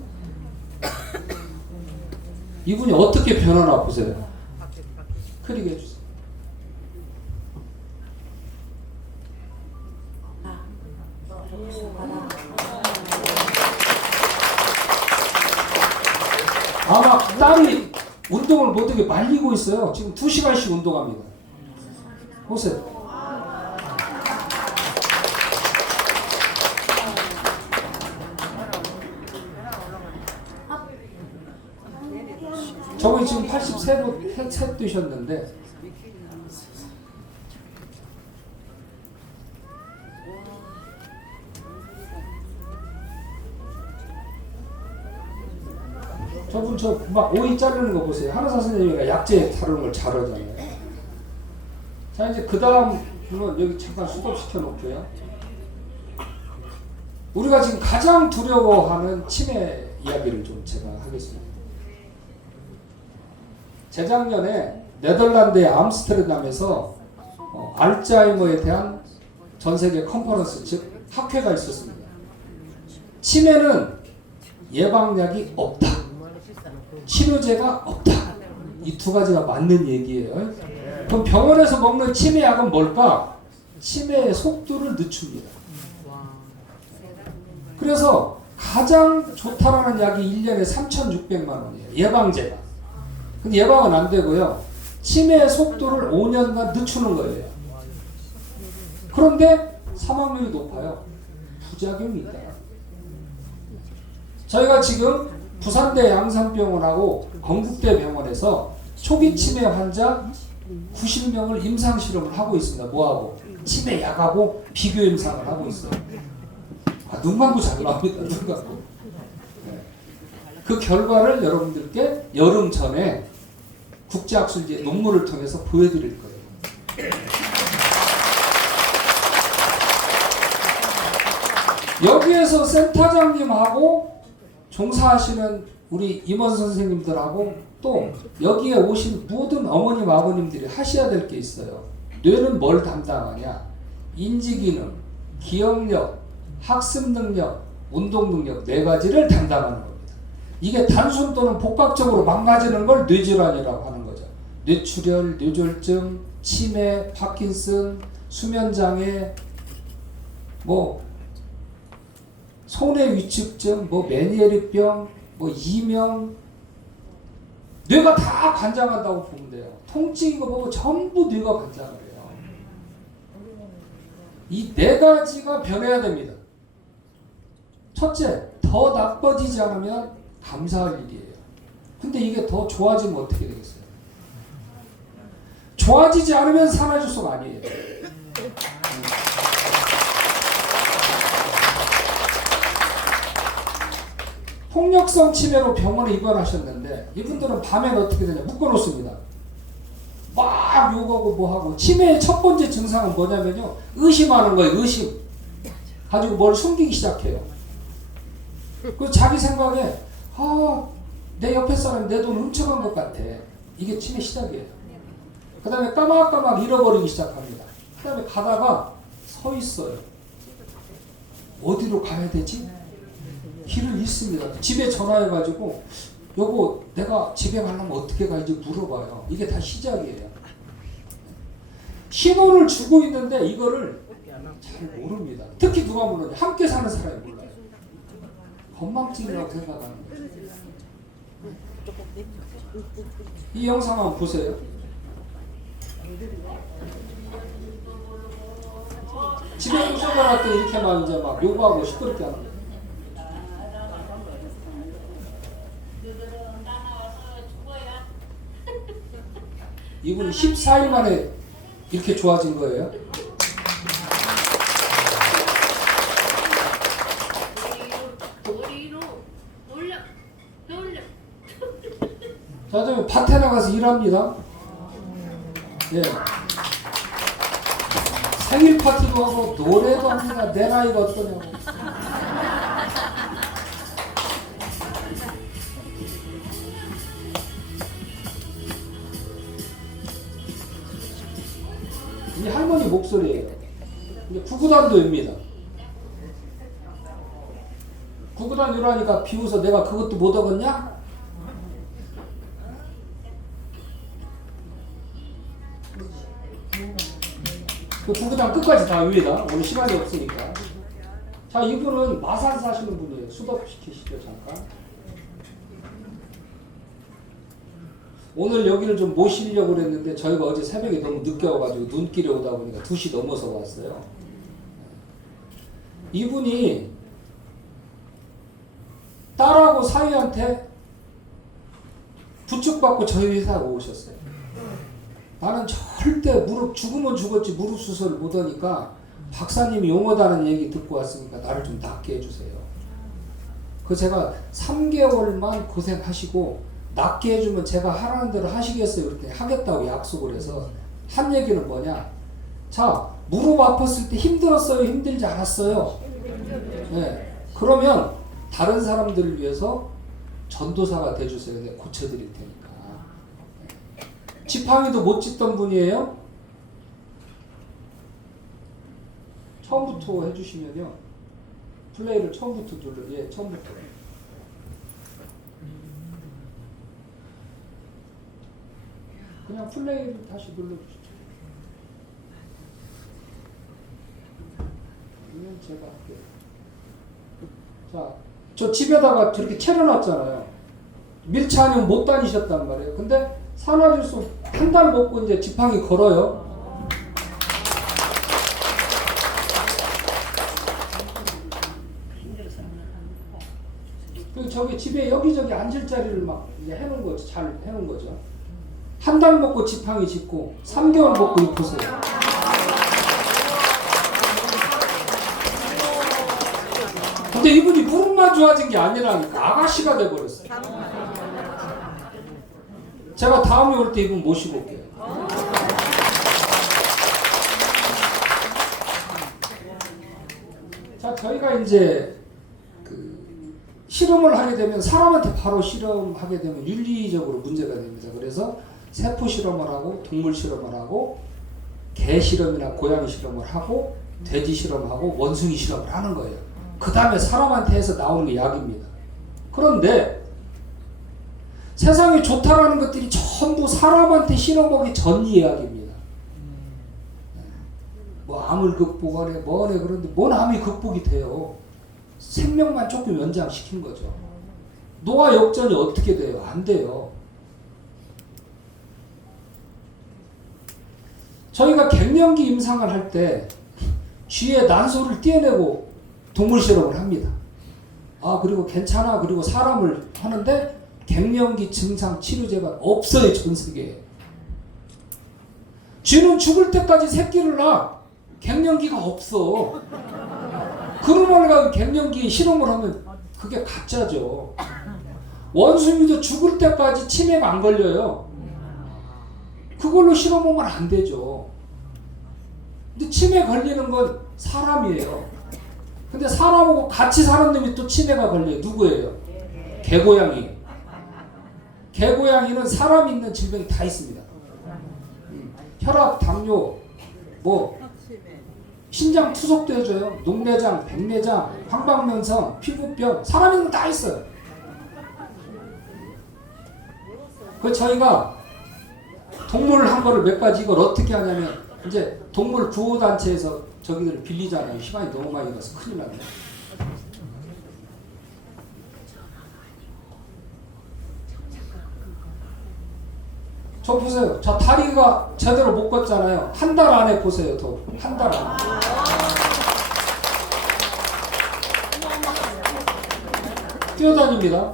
이분이 어떻게 변하나 보세요. 클릭해주세요. 아마 딸이 운동을 못하게 말리고 있어요. 지금 2시간씩 운동합니다. 보세요. 저분이 지금 83로 뛰셨는데 저분 저 막 오이 자르는 거 보세요. 한의사 선생님이가 약재 다루는 걸 잘하잖아요. 자, 이제 그 다음 그러면 여기 잠깐 스톱시켜 놓고요. 우리가 지금 가장 두려워하는 치매 이야기를 좀 제가 하겠습니다. 재작년에 네덜란드의 암스테르담에서 알츠하이머에 대한 전세계 컨퍼런스, 즉 학회가 있었습니다. 치매는 예방약이 없다. 치료제가 없다. 이 두 가지가 맞는 얘기예요. 그럼 병원에서 먹는 치매약은 뭘까? 치매의 속도를 늦춥니다. 그래서 가장 좋다라는 약이 1년에 3,600만 원이에요. 예방제가. 근데 예방은 안 되고요. 치매의 속도를 5년간 늦추는 거예요. 그런데 사망률이 높아요. 부작용이 있다. 저희가 지금 부산대 양산병원하고 건국대 병원에서 초기 치매 환자 90명을 임상실험을 하고 있습니다. 뭐하고? 치매 약하고 비교 임상을 하고 있어요. 눈 감고 잘 나옵니다. 눈 감고. 네. 그 결과를 여러분들께 여름 전에 국제학술지의 논문을 통해서 보여드릴 거예요. 여기에서 센터장님하고 종사하시는 우리 임원 선생님들하고 또 여기에 오신 모든 어머님 아버님들이 하셔야 될 게 있어요. 뇌는 뭘 담당하냐? 인지기능, 기억력, 학습능력, 운동능력 4가지를 담당하는 겁니다. 이게 단순 또는 복합적으로 망가지는 걸 뇌질환이라고 하는 거죠. 뇌출혈, 뇌졸중, 치매, 파킨슨, 수면장애, 손해 위축증, 메니에릭병, 이명, 뇌가 다 관장한다고 보면 돼요. 통증 이거 보고 전부 뇌가 관장을 해요. 이 4가지가 변해야 됩니다. 첫째, 더 나빠지지 않으면 감사할 일이에요. 근데 이게 더 좋아지면 어떻게 되겠어요? 좋아지지 않으면 산화주소가 아니에요. 폭력성 치매로 병원에 입원하셨는데 이분들은 밤엔 어떻게 되냐? 묶어놓습니다. 막 욕하고 뭐하고. 치매의 첫 번째 증상은 뭐냐면요, 의심하는 거예요. 의심 가지고 뭘 숨기기 시작해요. 그 자기 생각에 내 옆에 사람이 내 돈 훔쳐간 것 같아. 이게 치매 시작이에요. 그 다음에 까막까막 잃어버리기 시작합니다. 그 다음에 가다가 서 있어요. 어디로 가야 되지? 길을 잃습니다. 집에 전화해가지고 여보 내가 집에 가려면 어떻게 가야지 물어봐요. 이게 다 시작이에요. 신호를 주고 있는데 이거를 잘 모릅니다. 특히 누가 모르냐? 함께 사는 사람이 몰라요. 건망증이라고 생각하는 거예요. 이 영상 한번 보세요. 집에 쫓아갈 때 이렇게 이제 욕하고 시끄럽게 하는 거예요. 이분이 14일 만에 이렇게 좋아진 거예요. 자, 저 밭에 나가서 일합니다. 예. 생일 파티도 하고 노래도 합니다. 내 나이가 어떠냐고. 이 할머니 목소리예요. 이제 구구단도입니다. 구구단 유라니까 비웃어. 내가 그것도 못 얻었냐? 그 구구단 끝까지 다 외우다. 오늘 시간이 없으니까. 자, 이분은 마산 사시는 분이에요. 수업시키시죠 잠깐. 오늘 여기를 좀 모시려고 그랬는데 저희가 어제 새벽에 너무 늦게 와가지고 눈길에 오다 보니까 2시 넘어서 왔어요. 이분이 딸하고 사위한테 부축받고 저희 회사에 오셨어요. 나는 절대 죽으면 죽었지 무릎 수술을 못하니까 박사님이 용어다는 얘기 듣고 왔으니까 나를 좀 낫게 해주세요. 그 제가 3개월만 고생하시고 낫게 해주면 제가 하라는 대로 하시겠어요? 그랬더니 하겠다고 약속을 해서 한 얘기는 뭐냐? 자, 무릎 아팠을 때 힘들었어요? 힘들지 않았어요? 네. 그러면 다른 사람들을 위해서 전도사가 돼주세요. 내가 고쳐드릴 테니까. 지팡이도 못 짚던 분이에요? 처음부터 해주시면요. 플레이를 처음부터 눌러. 예, 처음부터. 그냥 플레이를 다시 눌러주시죠. 이건 제가 할게요. 자, 저 집에다가 저렇게 차려놨잖아요. 밀차 아니면 못 다니셨단 말이에요. 근데 산화질소 한 달 먹고 이제 지팡이 걸어요. 그 저기 집에 여기저기 앉을 자리를 막 이제 해놓은 거죠. 잘 해놓은 거죠. 한 달 먹고 지팡이 짚고 3개월 먹고 입으세요. 근데 이분이 무릎만 좋아진 게 아니라니까 아가씨가 돼버렸어요. 제가 다음에 올 때 이분 모시고 올게요. 자, 저희가 이제 실험을 하게 되면 사람한테 바로 실험하게 되면 윤리적으로 문제가 됩니다. 그래서 세포 실험을 하고 동물 실험을 하고 개 실험이나 고양이 실험을 하고 돼지 실험하고 원숭이 실험을 하는 거예요. 그 다음에 사람한테 해서 나오는 게 약입니다. 그런데 세상에 좋다라는 것들이 전부 사람한테 실험하기 전 이야기입니다. 뭐 암을 극복하네 뭐하네 그런데 뭔 암이 극복이 돼요. 생명만 조금 연장시킨 거죠. 노화 역전이 어떻게 돼요? 안 돼요. 저희가 갱년기 임상을 할 때 쥐의 난소를 떼어내고 동물 실험을 합니다. 아, 그리고 괜찮아. 그리고 사람을 하는데 갱년기 증상 치료제가 없어요. 전 세계에. 쥐는 죽을 때까지 새끼를 낳아. 갱년기가 없어. 그러면 갱년기에 실험을 하면 그게 가짜죠. 원숭이도 죽을 때까지 치매가 안 걸려요. 그걸로 실험하면 안 되죠. 근데 치매 걸리는 건 사람이에요. 근데 사람하고 같이 사는 놈이 또 치매가 걸려요. 누구예요? 개고양이. 개고양이는 사람 있는 질병이 다 있습니다. 혈압, 당뇨, 뭐 신장 투석도 해줘요. 녹내장, 백내장, 황반면성, 피부병, 사람 있는 거 다 있어요. 그 저희가 동물 한 거를 몇 가지 이걸 어떻게 하냐면 이제 동물 구호단체에서 저기들을 빌리잖아요. 시간이 너무 많이 가서 큰일 났네. 저 보세요. 자, 다리가 제대로 못 걷잖아요. 한 달 안에 보세요. 더 한 달 안에. 뛰어다닙니다.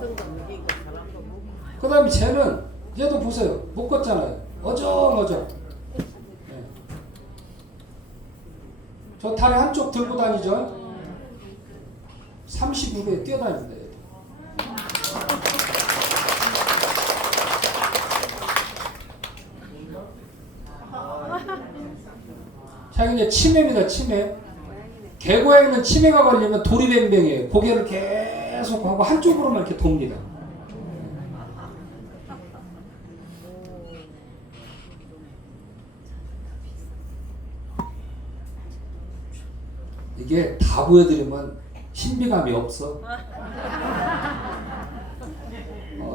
그 다음에 쟤는 얘도 보세요. 못 걷잖아요. 어정어정. 네. 저 다리 한쪽 들고 다니죠. 35배 뛰어다닙니다. 얘도. 자, 이제 치매입니다. 치매. 개고양이는 치매가 걸리면 도리뱅뱅이에요. 고개를 계속 하고 한쪽으로만 이렇게 돕니다. 이게 다 보여드리면 신비감이 없어.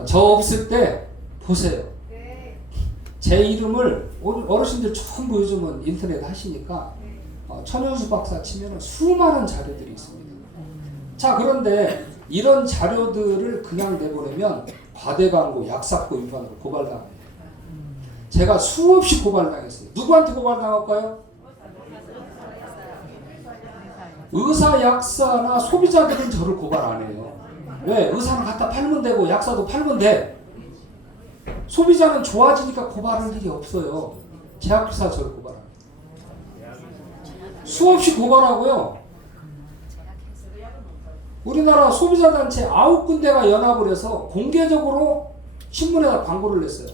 저 없을 때 보세요. 제 이름을 어르신들 전부 요즘은 인터넷 하시니까 천연수 박사 치면 수많은 자료들이 있습니다. 자, 그런데 이런 자료들을 그냥 내보내면 과대 광고, 약사고 위반으로 고발당합니다. 제가 수없이 고발당했어요. 누구한테 고발당할까요? 의사, 약사나 소비자들은 저를 고발 안 해요. 왜? 의사는 갖다 팔면 되고 약사도 팔면 돼. 소비자는 좋아지니까 고발할 일이 없어요. 제약회사 저를 고발합니다. 수없이 고발하고요. 우리나라 소비자단체 9군데가 연합을 해서 공개적으로 신문에다 광고를 냈어요.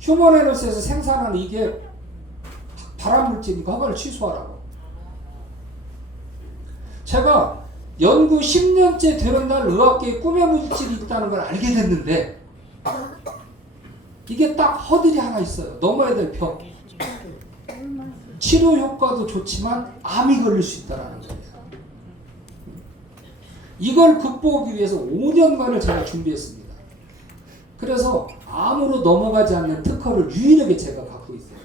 휴먼에너스에서 생산하는 이게 발암물질이니까 허가를 취소하라고. 제가 연구 10년째 되는 날 의학계에 꿈의 물질이 있다는 걸 알게 됐는데 이게 딱 허들이 하나 있어요. 넘어야 될 벽. 치료 효과도 좋지만 암이 걸릴 수 있다는 거예요. 이걸 극복하기 위해서 5년간을 제가 준비했습니다. 그래서 암으로 넘어가지 않는 특허를 유일하게 제가 갖고 있어요.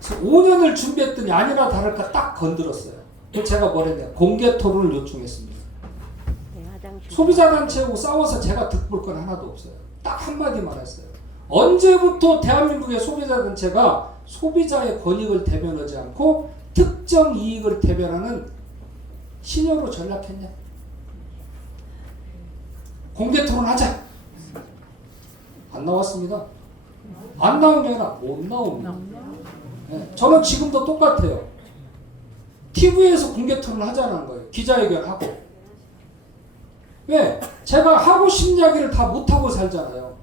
그래서 5년을 준비했더니 아니나 다를까 딱 건드렸어요. 그래서 제가 뭐랬냐, 공개 토론을 요청했습니다. 소비자단체하고 싸워서 제가 득볼 건 하나도 없어요. 딱 한마디만 했어요. 언제부터 대한민국의 소비자단체가 소비자의 권익을 대변하지 않고 특정 이익을 대변하는 신여로 전락했냐? 공개 토론하자. 안 나왔습니다. 안 나온 게 아니라 못 나옵니다. 네, 저는 지금도 똑같아요. TV에서 공개 토론을 하자는 거예요. 기자회견하고. 왜? 제가 하고 싶은 이야기를 다 못하고 살잖아요.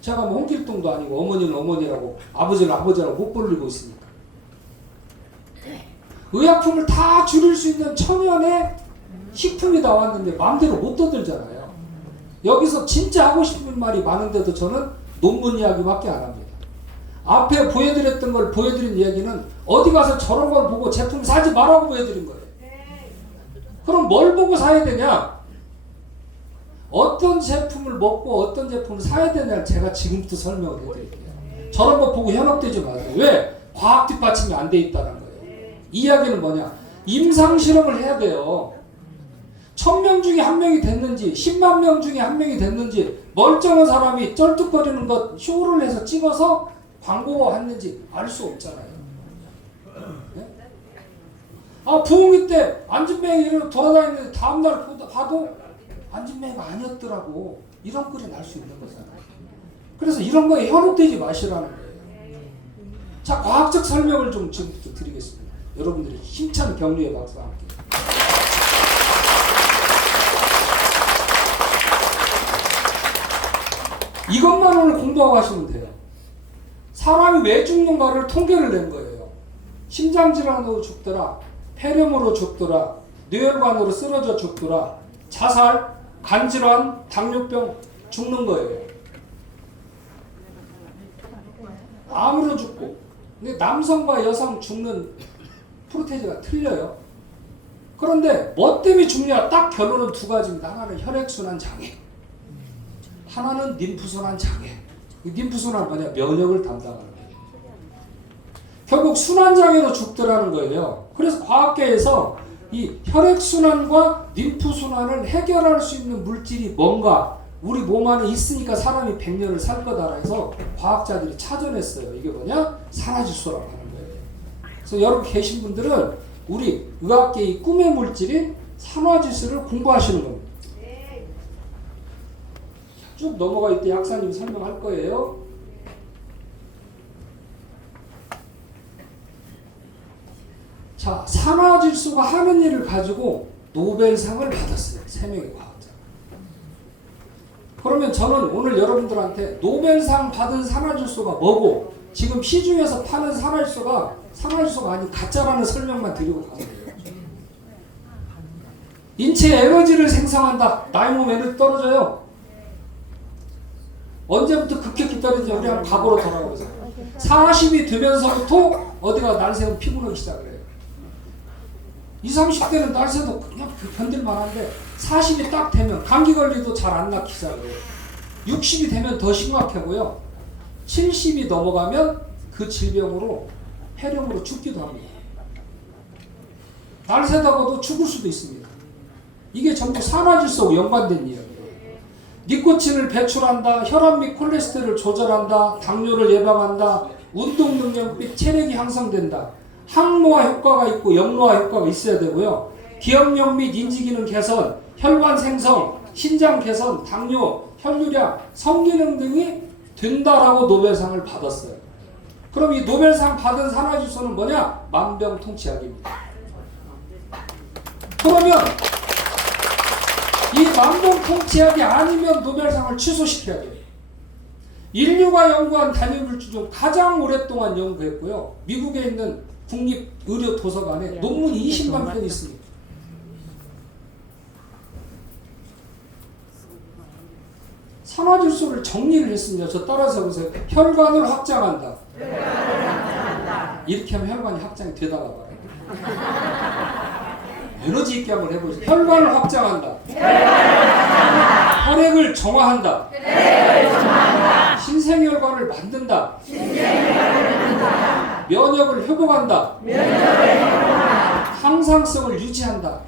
제가 뭐 홍길동도 아니고 어머니는 어머니라고 아버지는 아버지라고 못 부르고 있으니까. 의약품을 다 줄일 수 있는 천연의 식품이 나왔는데 마음대로 못 떠들잖아요. 여기서 진짜 하고 싶은 말이 많은데도 저는 논문 이야기밖에 안 합니다. 앞에 보여드렸던 걸 보여드린 이야기는 어디 가서 저런 걸 보고 제품 사지 말라고 보여드린 거예요. 그럼 뭘 보고 사야 되냐? 어떤 제품을 먹고 어떤 제품을 사야 되냐를 제가 지금부터 설명을 해드릴게요. 저런 거 보고 현혹되지 마세요. 왜? 과학 뒷받침이 안 돼 있다는 거예요. 이 이야기는 뭐냐? 임상실험을 해야 돼요. 1000명 중에 1명이 됐는지 10만 명 중에 1명이 됐는지 멀쩡한 사람이 쩔뚝거리는 것 쇼를 해서 찍어서 광고가 했는지 알 수 없잖아요. 네? 아, 부흥회 때 안진뱅이를 돌아다니는데 다음날 봐도 안진뱅이가 아니었더라고. 이런 글이 날 수 있는 거잖아요. 그래서 이런 거에 현혹되지 마시라는 거예요. 자, 과학적 설명을 좀 지금부터 드리겠습니다. 여러분들이 힘찬 격려의 박수와 함께. 이것만 오늘 공부하고 하시면 돼요. 사람이 왜 죽는가를 통계를 낸 거예요. 심장질환으로 죽더라, 폐렴으로 죽더라, 뇌혈관으로 쓰러져 죽더라, 자살, 간질환, 당뇨병 죽는 거예요. 암으로 죽고. 근데 남성과 여성 죽는 프로테이지가 틀려요. 그런데 뭐 때문에 죽냐? 딱 결론은 두 가지입니다. 하나는 혈액순환 장애, 하나는 림프순환 장애. 림프순환은 뭐냐? 면역을 담당하는 거예요. 결국 순환장애로 죽더라는 거예요. 그래서 과학계에서 이 혈액순환과 림프순환을 해결할 수 있는 물질이 뭔가, 우리 몸 안에 있으니까 사람이 100년을 살 거다 해서 과학자들이 찾아냈어요. 이게 뭐냐? 산화질소라고 하는 거예요. 그래서 여러분 계신 분들은 우리 의학계의 꿈의 물질인 산화질소를 공부하시는 겁니다. 쭉 넘어가 있대 약사님이 설명할 거예요. 자, 산화질소가 하는 일을 가지고 노벨상을 받았어요. 3명의 과학자. 그러면 저는 오늘 여러분들한테 노벨상 받은 산화질소가 뭐고 지금 시중에서 파는 산화질소가 아닌 가짜라는 설명만 드리고 가면 돼요. 인체 에너지를 생성한다. 나의 몸 에너지 떨어져요. 언제부터 급격히 떨어지냐? 우리 한번 과거로 돌아가보자. 40이 되면서부터 어디가 날새고 피곤하기 시작을 해요. 20, 30대는 날새도 그냥 견딜만한데 40이 딱 되면 감기 걸리도 잘 안 낫기 시작해요. 60이 되면 더 심각하고요. 70이 넘어가면 그 질병으로 폐렴으로 죽기도 합니다. 날새다가도 죽을 수도 있습니다. 이게 전부 산화질소와 연관된 이야기예요. 니코틴을 배출한다, 혈압 및 콜레스테롤을 조절한다, 당뇨를 예방한다, 운동 능력 및 체력이 향상된다. 항노화 효과가 있고 역노화 효과가 있어야 되고요. 기억력 및 인지기능 개선, 혈관 생성, 신장 개선, 당뇨, 혈류량, 성기능 등이 된다라고 노벨상을 받았어요. 그럼 이 노벨상 받은 산화질소는 뭐냐? 만병통치약입니다. 그러면 이 만병통치약이 아니면 노벨상을 취소시켜야 돼요. 인류가 연구한 단위물질 중 가장 오랫동안 연구했고요. 미국에 있는 국립의료도서관에 논문이 20만 편 있습니다. 산화질소를 정리를 했습니다. 저 따라서 보세요. 혈관을 확장한다. 이렇게 하면 혈관이 확장이 되다가 봐요. 에너지 있게 한번 해보세요. 혈관을 확장한다. 혈액을 정화한다. 신생혈관을 만든다. 면역을 회복한다. 항상성을 유지한다.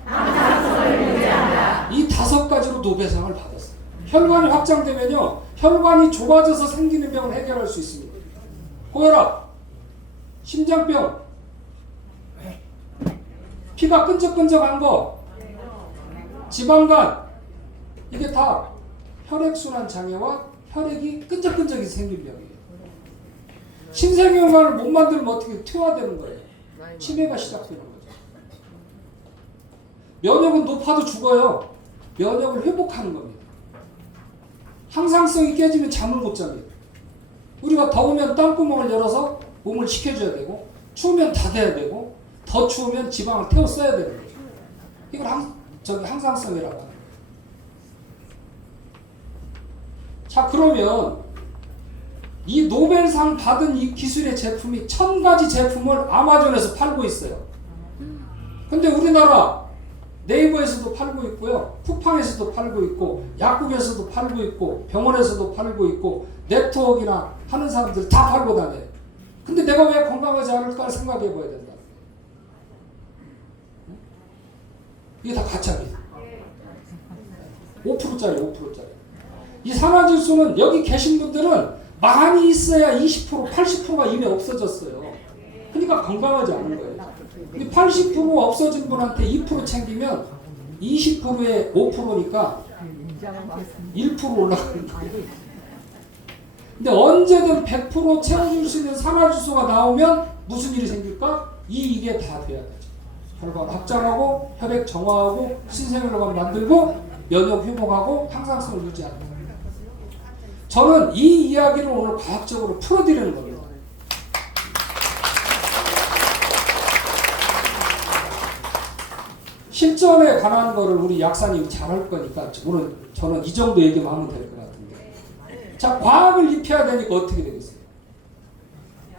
이 5가지로 노벨상을 받았어요. 혈관이 확장되면요, 혈관이 좁아져서 생기는 병을 해결할 수 있습니다. 고혈압, 심장병, 피가 끈적끈적한 거, 지방간, 이게 다 혈액순환 장애와 혈액이 끈적끈적이 생긴 병이에요. 신생혈관을 못 만들면 어떻게 퇴화되는 거예요? 치매가 시작되는 거죠. 면역은 높아도 죽어요. 면역을 회복하는 겁니다. 항상성이 깨지면 잠을 못 잡니다. 우리가 더우면 땀구멍을 열어서 몸을 식혀줘야 되고, 추우면 닫아야 되고, 더 추우면 지방을 태워 써야 되는 거죠. 이걸 항상성이라고 합니다. 자, 그러면 이 노벨상 받은 이 기술의 제품이 1000가지 제품을 아마존에서 팔고 있어요. 근데 우리나라 네이버에서도 팔고 있고요, 쿠팡에서도 팔고 있고, 약국에서도 팔고 있고, 병원에서도 팔고 있고, 네트워크나 하는 사람들 다 팔고 다녀요. 근데 내가 왜 건강하지 않을까 생각해 봐야 된다. 이게 다 가짜입니다. 5%짜리 5%짜리. 이 산화질소는 여기 계신 분들은 많이 있어야 20%, 80%가 이미 없어졌어요. 그러니까 건강하지 않은 거예요. 80% 없어진 분한테 2% 챙기면 20%에 5%니까 1% 올라가는 거예요. 근데 언제든 100% 채워줄 수 있는 산화질소가 나오면 무슨 일이 생길까? 이게 다 돼야 되죠. 혈관 확장하고, 혈액 정화하고, 신생혈관 만들고, 면역 회복하고, 항상성을 유지하는 겁니다. 저는 이 이야기를 오늘 과학적으로 풀어드리는 겁니다. 실전에 관한 거를 우리 약사님이 잘할 거니까 오늘 저는 이 정도 얘기만 하면 될 것 같은데, 자, 과학을 입혀야 되니까 어떻게 되겠어요?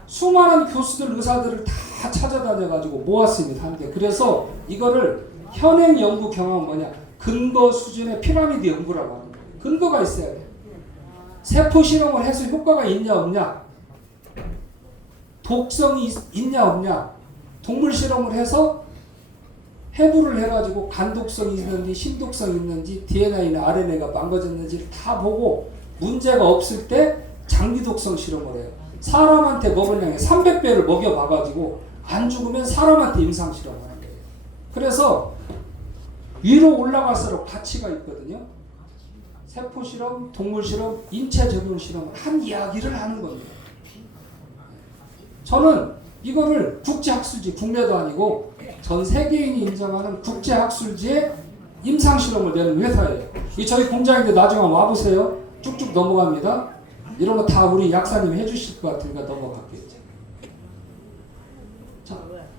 수많은 교수들, 의사들을 다 찾아다녀가지고 모았습니다. 한데 그래서 이거를 현행 연구 경험은 뭐냐? 근거 수준의 피라미드 연구라고 하는 거예요. 근거가 있어야 돼요. 세포 실험을 해서 효과가 있냐 없냐, 독성이 있냐 없냐, 동물 실험을 해서 해부를 해가지고 간독성이 있는지 신독성이 있는지 DNA나 RNA가 망가졌는지를 다 보고 문제가 없을 때 장기독성 실험을 해요. 사람한테 먹은 양의 300배를 먹여봐가지고 안 죽으면 사람한테 임상 실험을 하는 거예요. 그래서 위로 올라갈수록 가치가 있거든요. 세포 실험, 동물 실험, 인체 적용 실험을 한 이야기를 하는 겁니다. 저는 이거를 국제학술지, 국내도 아니고 전 세계인이 인정하는 국제학술지에 임상 실험을 내는 회사예요. 이 저희 공장인데 나중에 와보세요. 쭉쭉 넘어갑니다. 이런 거 다 우리 약사님이 해주실 것 같으니까 넘어갈게요. 자,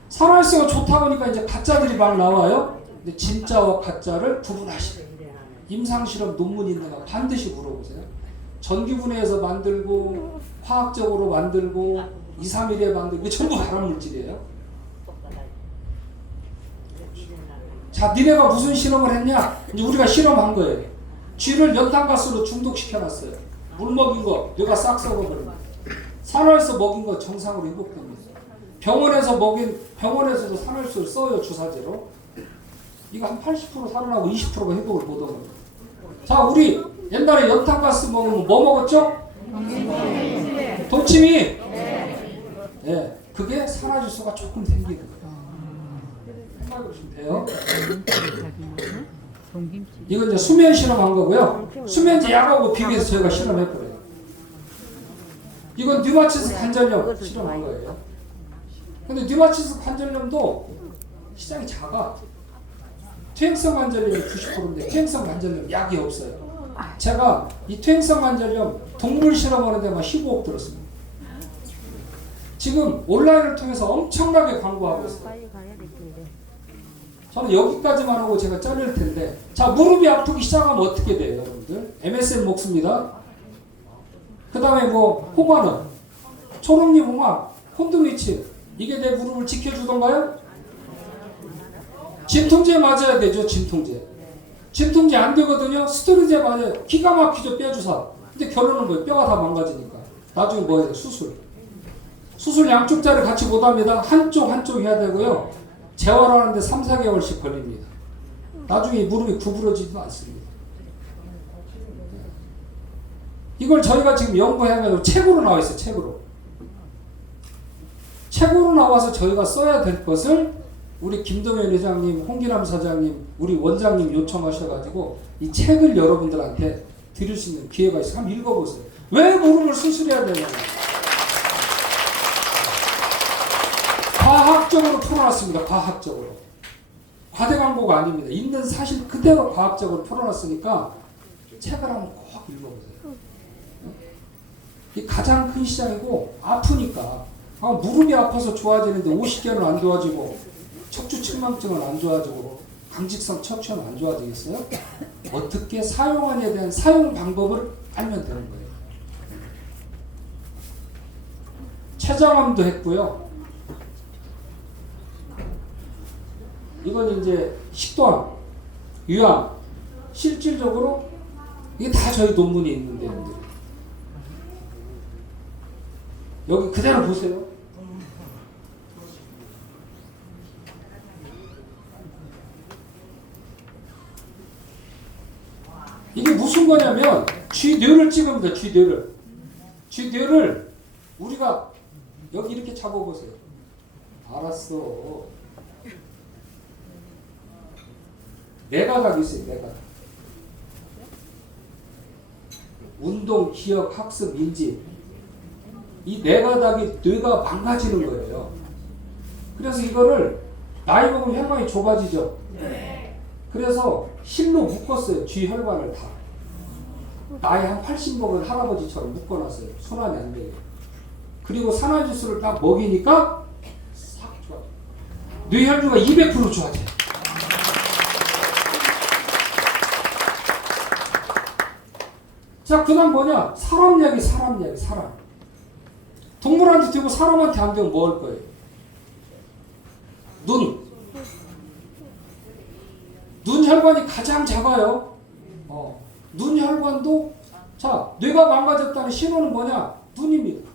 산화질소가 좋다 보니까 이제 가짜들이 막 나와요. 근데 진짜와 가짜를 구분하시래요. 임상실험 논문 있는가 반드시 물어보세요. 전기분해해서 만들고 화학적으로 만들고 2, 3일에 만들고 이게 전부 발암물질이에요. 자, 니네가 무슨 실험을 했냐? 이제 우리가 실험한 거예요. 쥐를 연탄가스로 중독시켜놨어요. 물 먹인 거 뇌가 싹 썩어버립니다. 산화질소 먹인 거 정상으로 회복됩니다. 병원에서도 산화질소를 써요, 주사제로. 이거 한 80% 살아나고 20%가 회복을 못 합니다. 자, 우리 옛날에 연탄가스 먹으면 뭐 먹었죠? 동치미. 네, 그게 산화질소가 조금 생기는 거예요. 생각해 보시면 돼요. 이건 이제 수면 실험한 거고요. 수면제 약하고 비교해서 저희가 실험해버려요. 이건 류마티스 관절염 실험한 거예요. 근데 류마티스 관절염도 시장이 작아. 퇴행성 관절염이 90%인데 퇴행성 관절염 약이 없어요. 제가 이 퇴행성 관절염 동물 실험하는데 막 15억 들었습니다. 지금 온라인을 통해서 엄청나게 광고하고 있어요. 저는 여기까지만 하고 제가 잘릴 텐데, 자, 무릎이 아프기 시작하면 어떻게 돼요, 여러분들? MSM 먹습니다. 그 다음에 뭐 홍화는 초록잎 홍화, 콘드로이친, 이게 내 무릎을 지켜주던가요? 진통제 맞아야 되죠. 진통제 안 되거든요. 스테로이드 맞아요. 기가 막히죠. 뼈 주사. 근데 결론은 뭐예요? 뼈가 다 망가지니까 나중에 뭐 해야 돼요? 수술 양쪽짜리 같이 못합니다. 한쪽 해야 되고요. 재활하는데 3-4개월씩 걸립니다. 나중에 무릎이 구부러지지도 않습니다. 이걸 저희가 지금 연구해가지고 책으로 나와 있어요. 책으로 나와서 저희가 써야 될 것을 우리 김동현 회장님, 홍기남 사장님, 우리 원장님 요청하셔가지고 이 책을 여러분들한테 드릴 수 있는 기회가 있어요. 한번 읽어보세요. 왜 무릎을 수술해야 되냐. 과학적으로 풀어놨습니다. 과학적으로. 과대 광고가 아닙니다. 있는 사실 그대로 과학적으로 풀어놨으니까 책을 한번 꼭 읽어보세요. 이 가장 큰 시장이고 아프니까 무릎이 아파서 좋아지는데 50개는 안 좋아지고 척추 측만증은 안 좋아지고 강직성 척추는 안 좋아지겠어요? 어떻게 사용하냐에 대한 사용 방법을 알면 되는 거예요. 췌장암도 했고요. 이건 이제 식도암, 유암, 실질적으로 이게 다 저희 논문이 있는데 여기 그대로 보세요. 이게 무슨 거냐면 쥐뇌를 찍습니다. 쥐뇌를 우리가 여기 이렇게 잡아보세요. 알았어. 뇌가닥이 있어요. 뇌가닥. 운동, 기억, 학습, 인지. 이 뇌가닥이 뇌가 망가지는 거예요. 그래서 이거를 나이 먹으면 혈관이 좁아지죠. 그래서 실로 묶었어요. 쥐혈관을 다. 나이 한 80 먹은 할아버지처럼 묶어놨어요. 순환이 안 돼요. 그리고 산화주스를 딱 먹이니까 싹 좋아. 뇌혈류가 200% 좋아져요. 자, 그 다음 뭐냐? 사람 이야기. 동물한테 되고 사람한테 안 되면 뭐 할 거예요? 눈 혈관이 가장 작아요. 눈 혈관도, 자, 뇌가 망가졌다는 신호는 뭐냐? 눈입니다.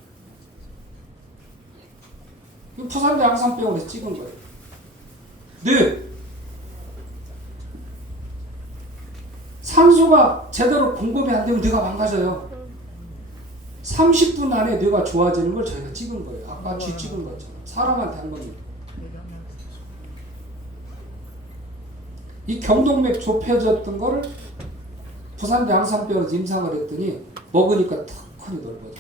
부산대 양산병원에서 찍은 거예요. 뇌. 산소가 제대로 공급이 안 되면 뇌가 망가져요. 30분 안에 뇌가 좋아지는 걸 저희가 찍은 거예요. 아까 쥐 찍은 것처럼. 사람한테 한 겁니다. 이 경동맥 좁혀졌던 거를 부산대 양산병원에서 임상을 했더니 먹으니까 턱하니 넓어져.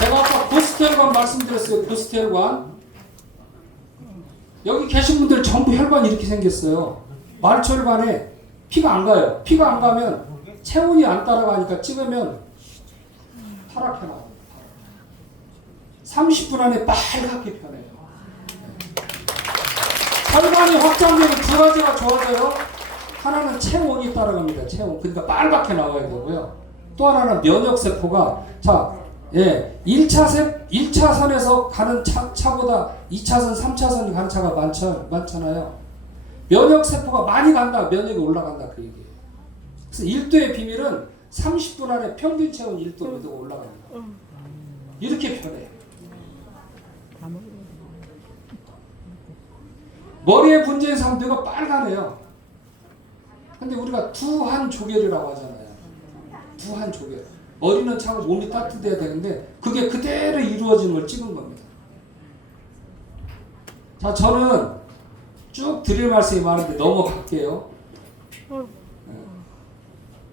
제가 아까 고스트혈관 말씀드렸어요. 고스트혈관. 여기 계신 분들 전부 혈관이 이렇게 생겼어요. 말초혈관에 피가 안 가요. 피가 안 가면 체온이 안 따라가니까 찍으면 파랗게 나와요. 30분 안에 빨갛게 변해요. 혈관이 확장되면 두 가지가 좋아져요. 하나는 체온이 따라갑니다. 체온. 그러니까 빨갛게 나와야 되고요. 또 하나는 면역세포가, 자, 1차선에서 가는 차보다 2차선, 3차선이 가는 차가 많잖아요. 면역세포가 많이 간다, 면역이 올라간다, 그 얘기예요. 그래서 1도의 비밀은 30분 안에 평균 체온 1도로 올라갑니다. 이렇게 변해요. 머리에 문제인 사람들과 빨간해요. 근데 우리가 두한조결이라고 하잖아요. 두한조결. 머리는 참 몸이 따뜻해야 되는데 그게 그대로 이루어지는 걸 찍은 겁니다. 자, 저는 쭉 드릴 말씀이 많은데 넘어갈게요.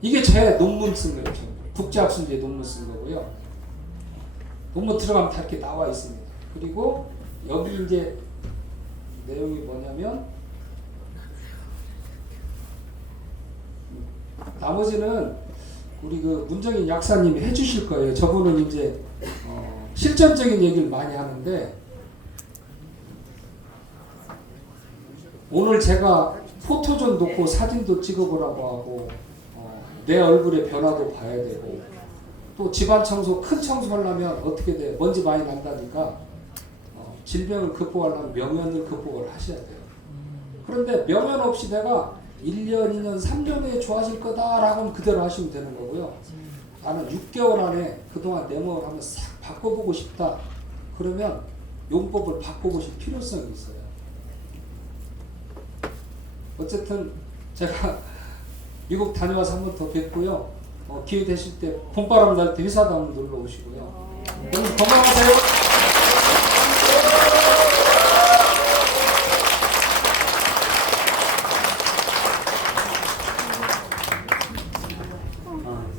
이게 제 논문 쓴 거예요. 국제학술지에 논문 쓴 거고요. 논문 들어가면 다 이렇게 나와 있습니다. 그리고 여기 이제 내용이 뭐냐면 나머지는 우리 그 문정인 약사님이 해주실 거예요. 저분은 이제 실전적인 얘기를 많이 하는데 오늘 제가 포토존 놓고 사진도 찍어보라고 하고 내 얼굴의 변화도 봐야 되고 또 집안 청소 큰 청소하려면 어떻게 돼? 먼지 많이 난다니까 질병을 극복하려면 명연을 극복을 하셔야 돼요. 그런데 명연 없이 내가 1년, 2년, 3년 후에 좋아질 거다라고 하면 그대로 하시면 되는 거고요. 나는 6개월 안에 그동안 내 몸을 한번 싹 바꿔보고 싶다. 그러면 용법을 바꿔보실 필요성이 있어요. 어쨌든 제가 미국 다녀와서 한 번 더 뵙고요. 기회 되실 때 봄바람 날 때 회사도 한번 놀러 오시고요. 오늘 건강하세요.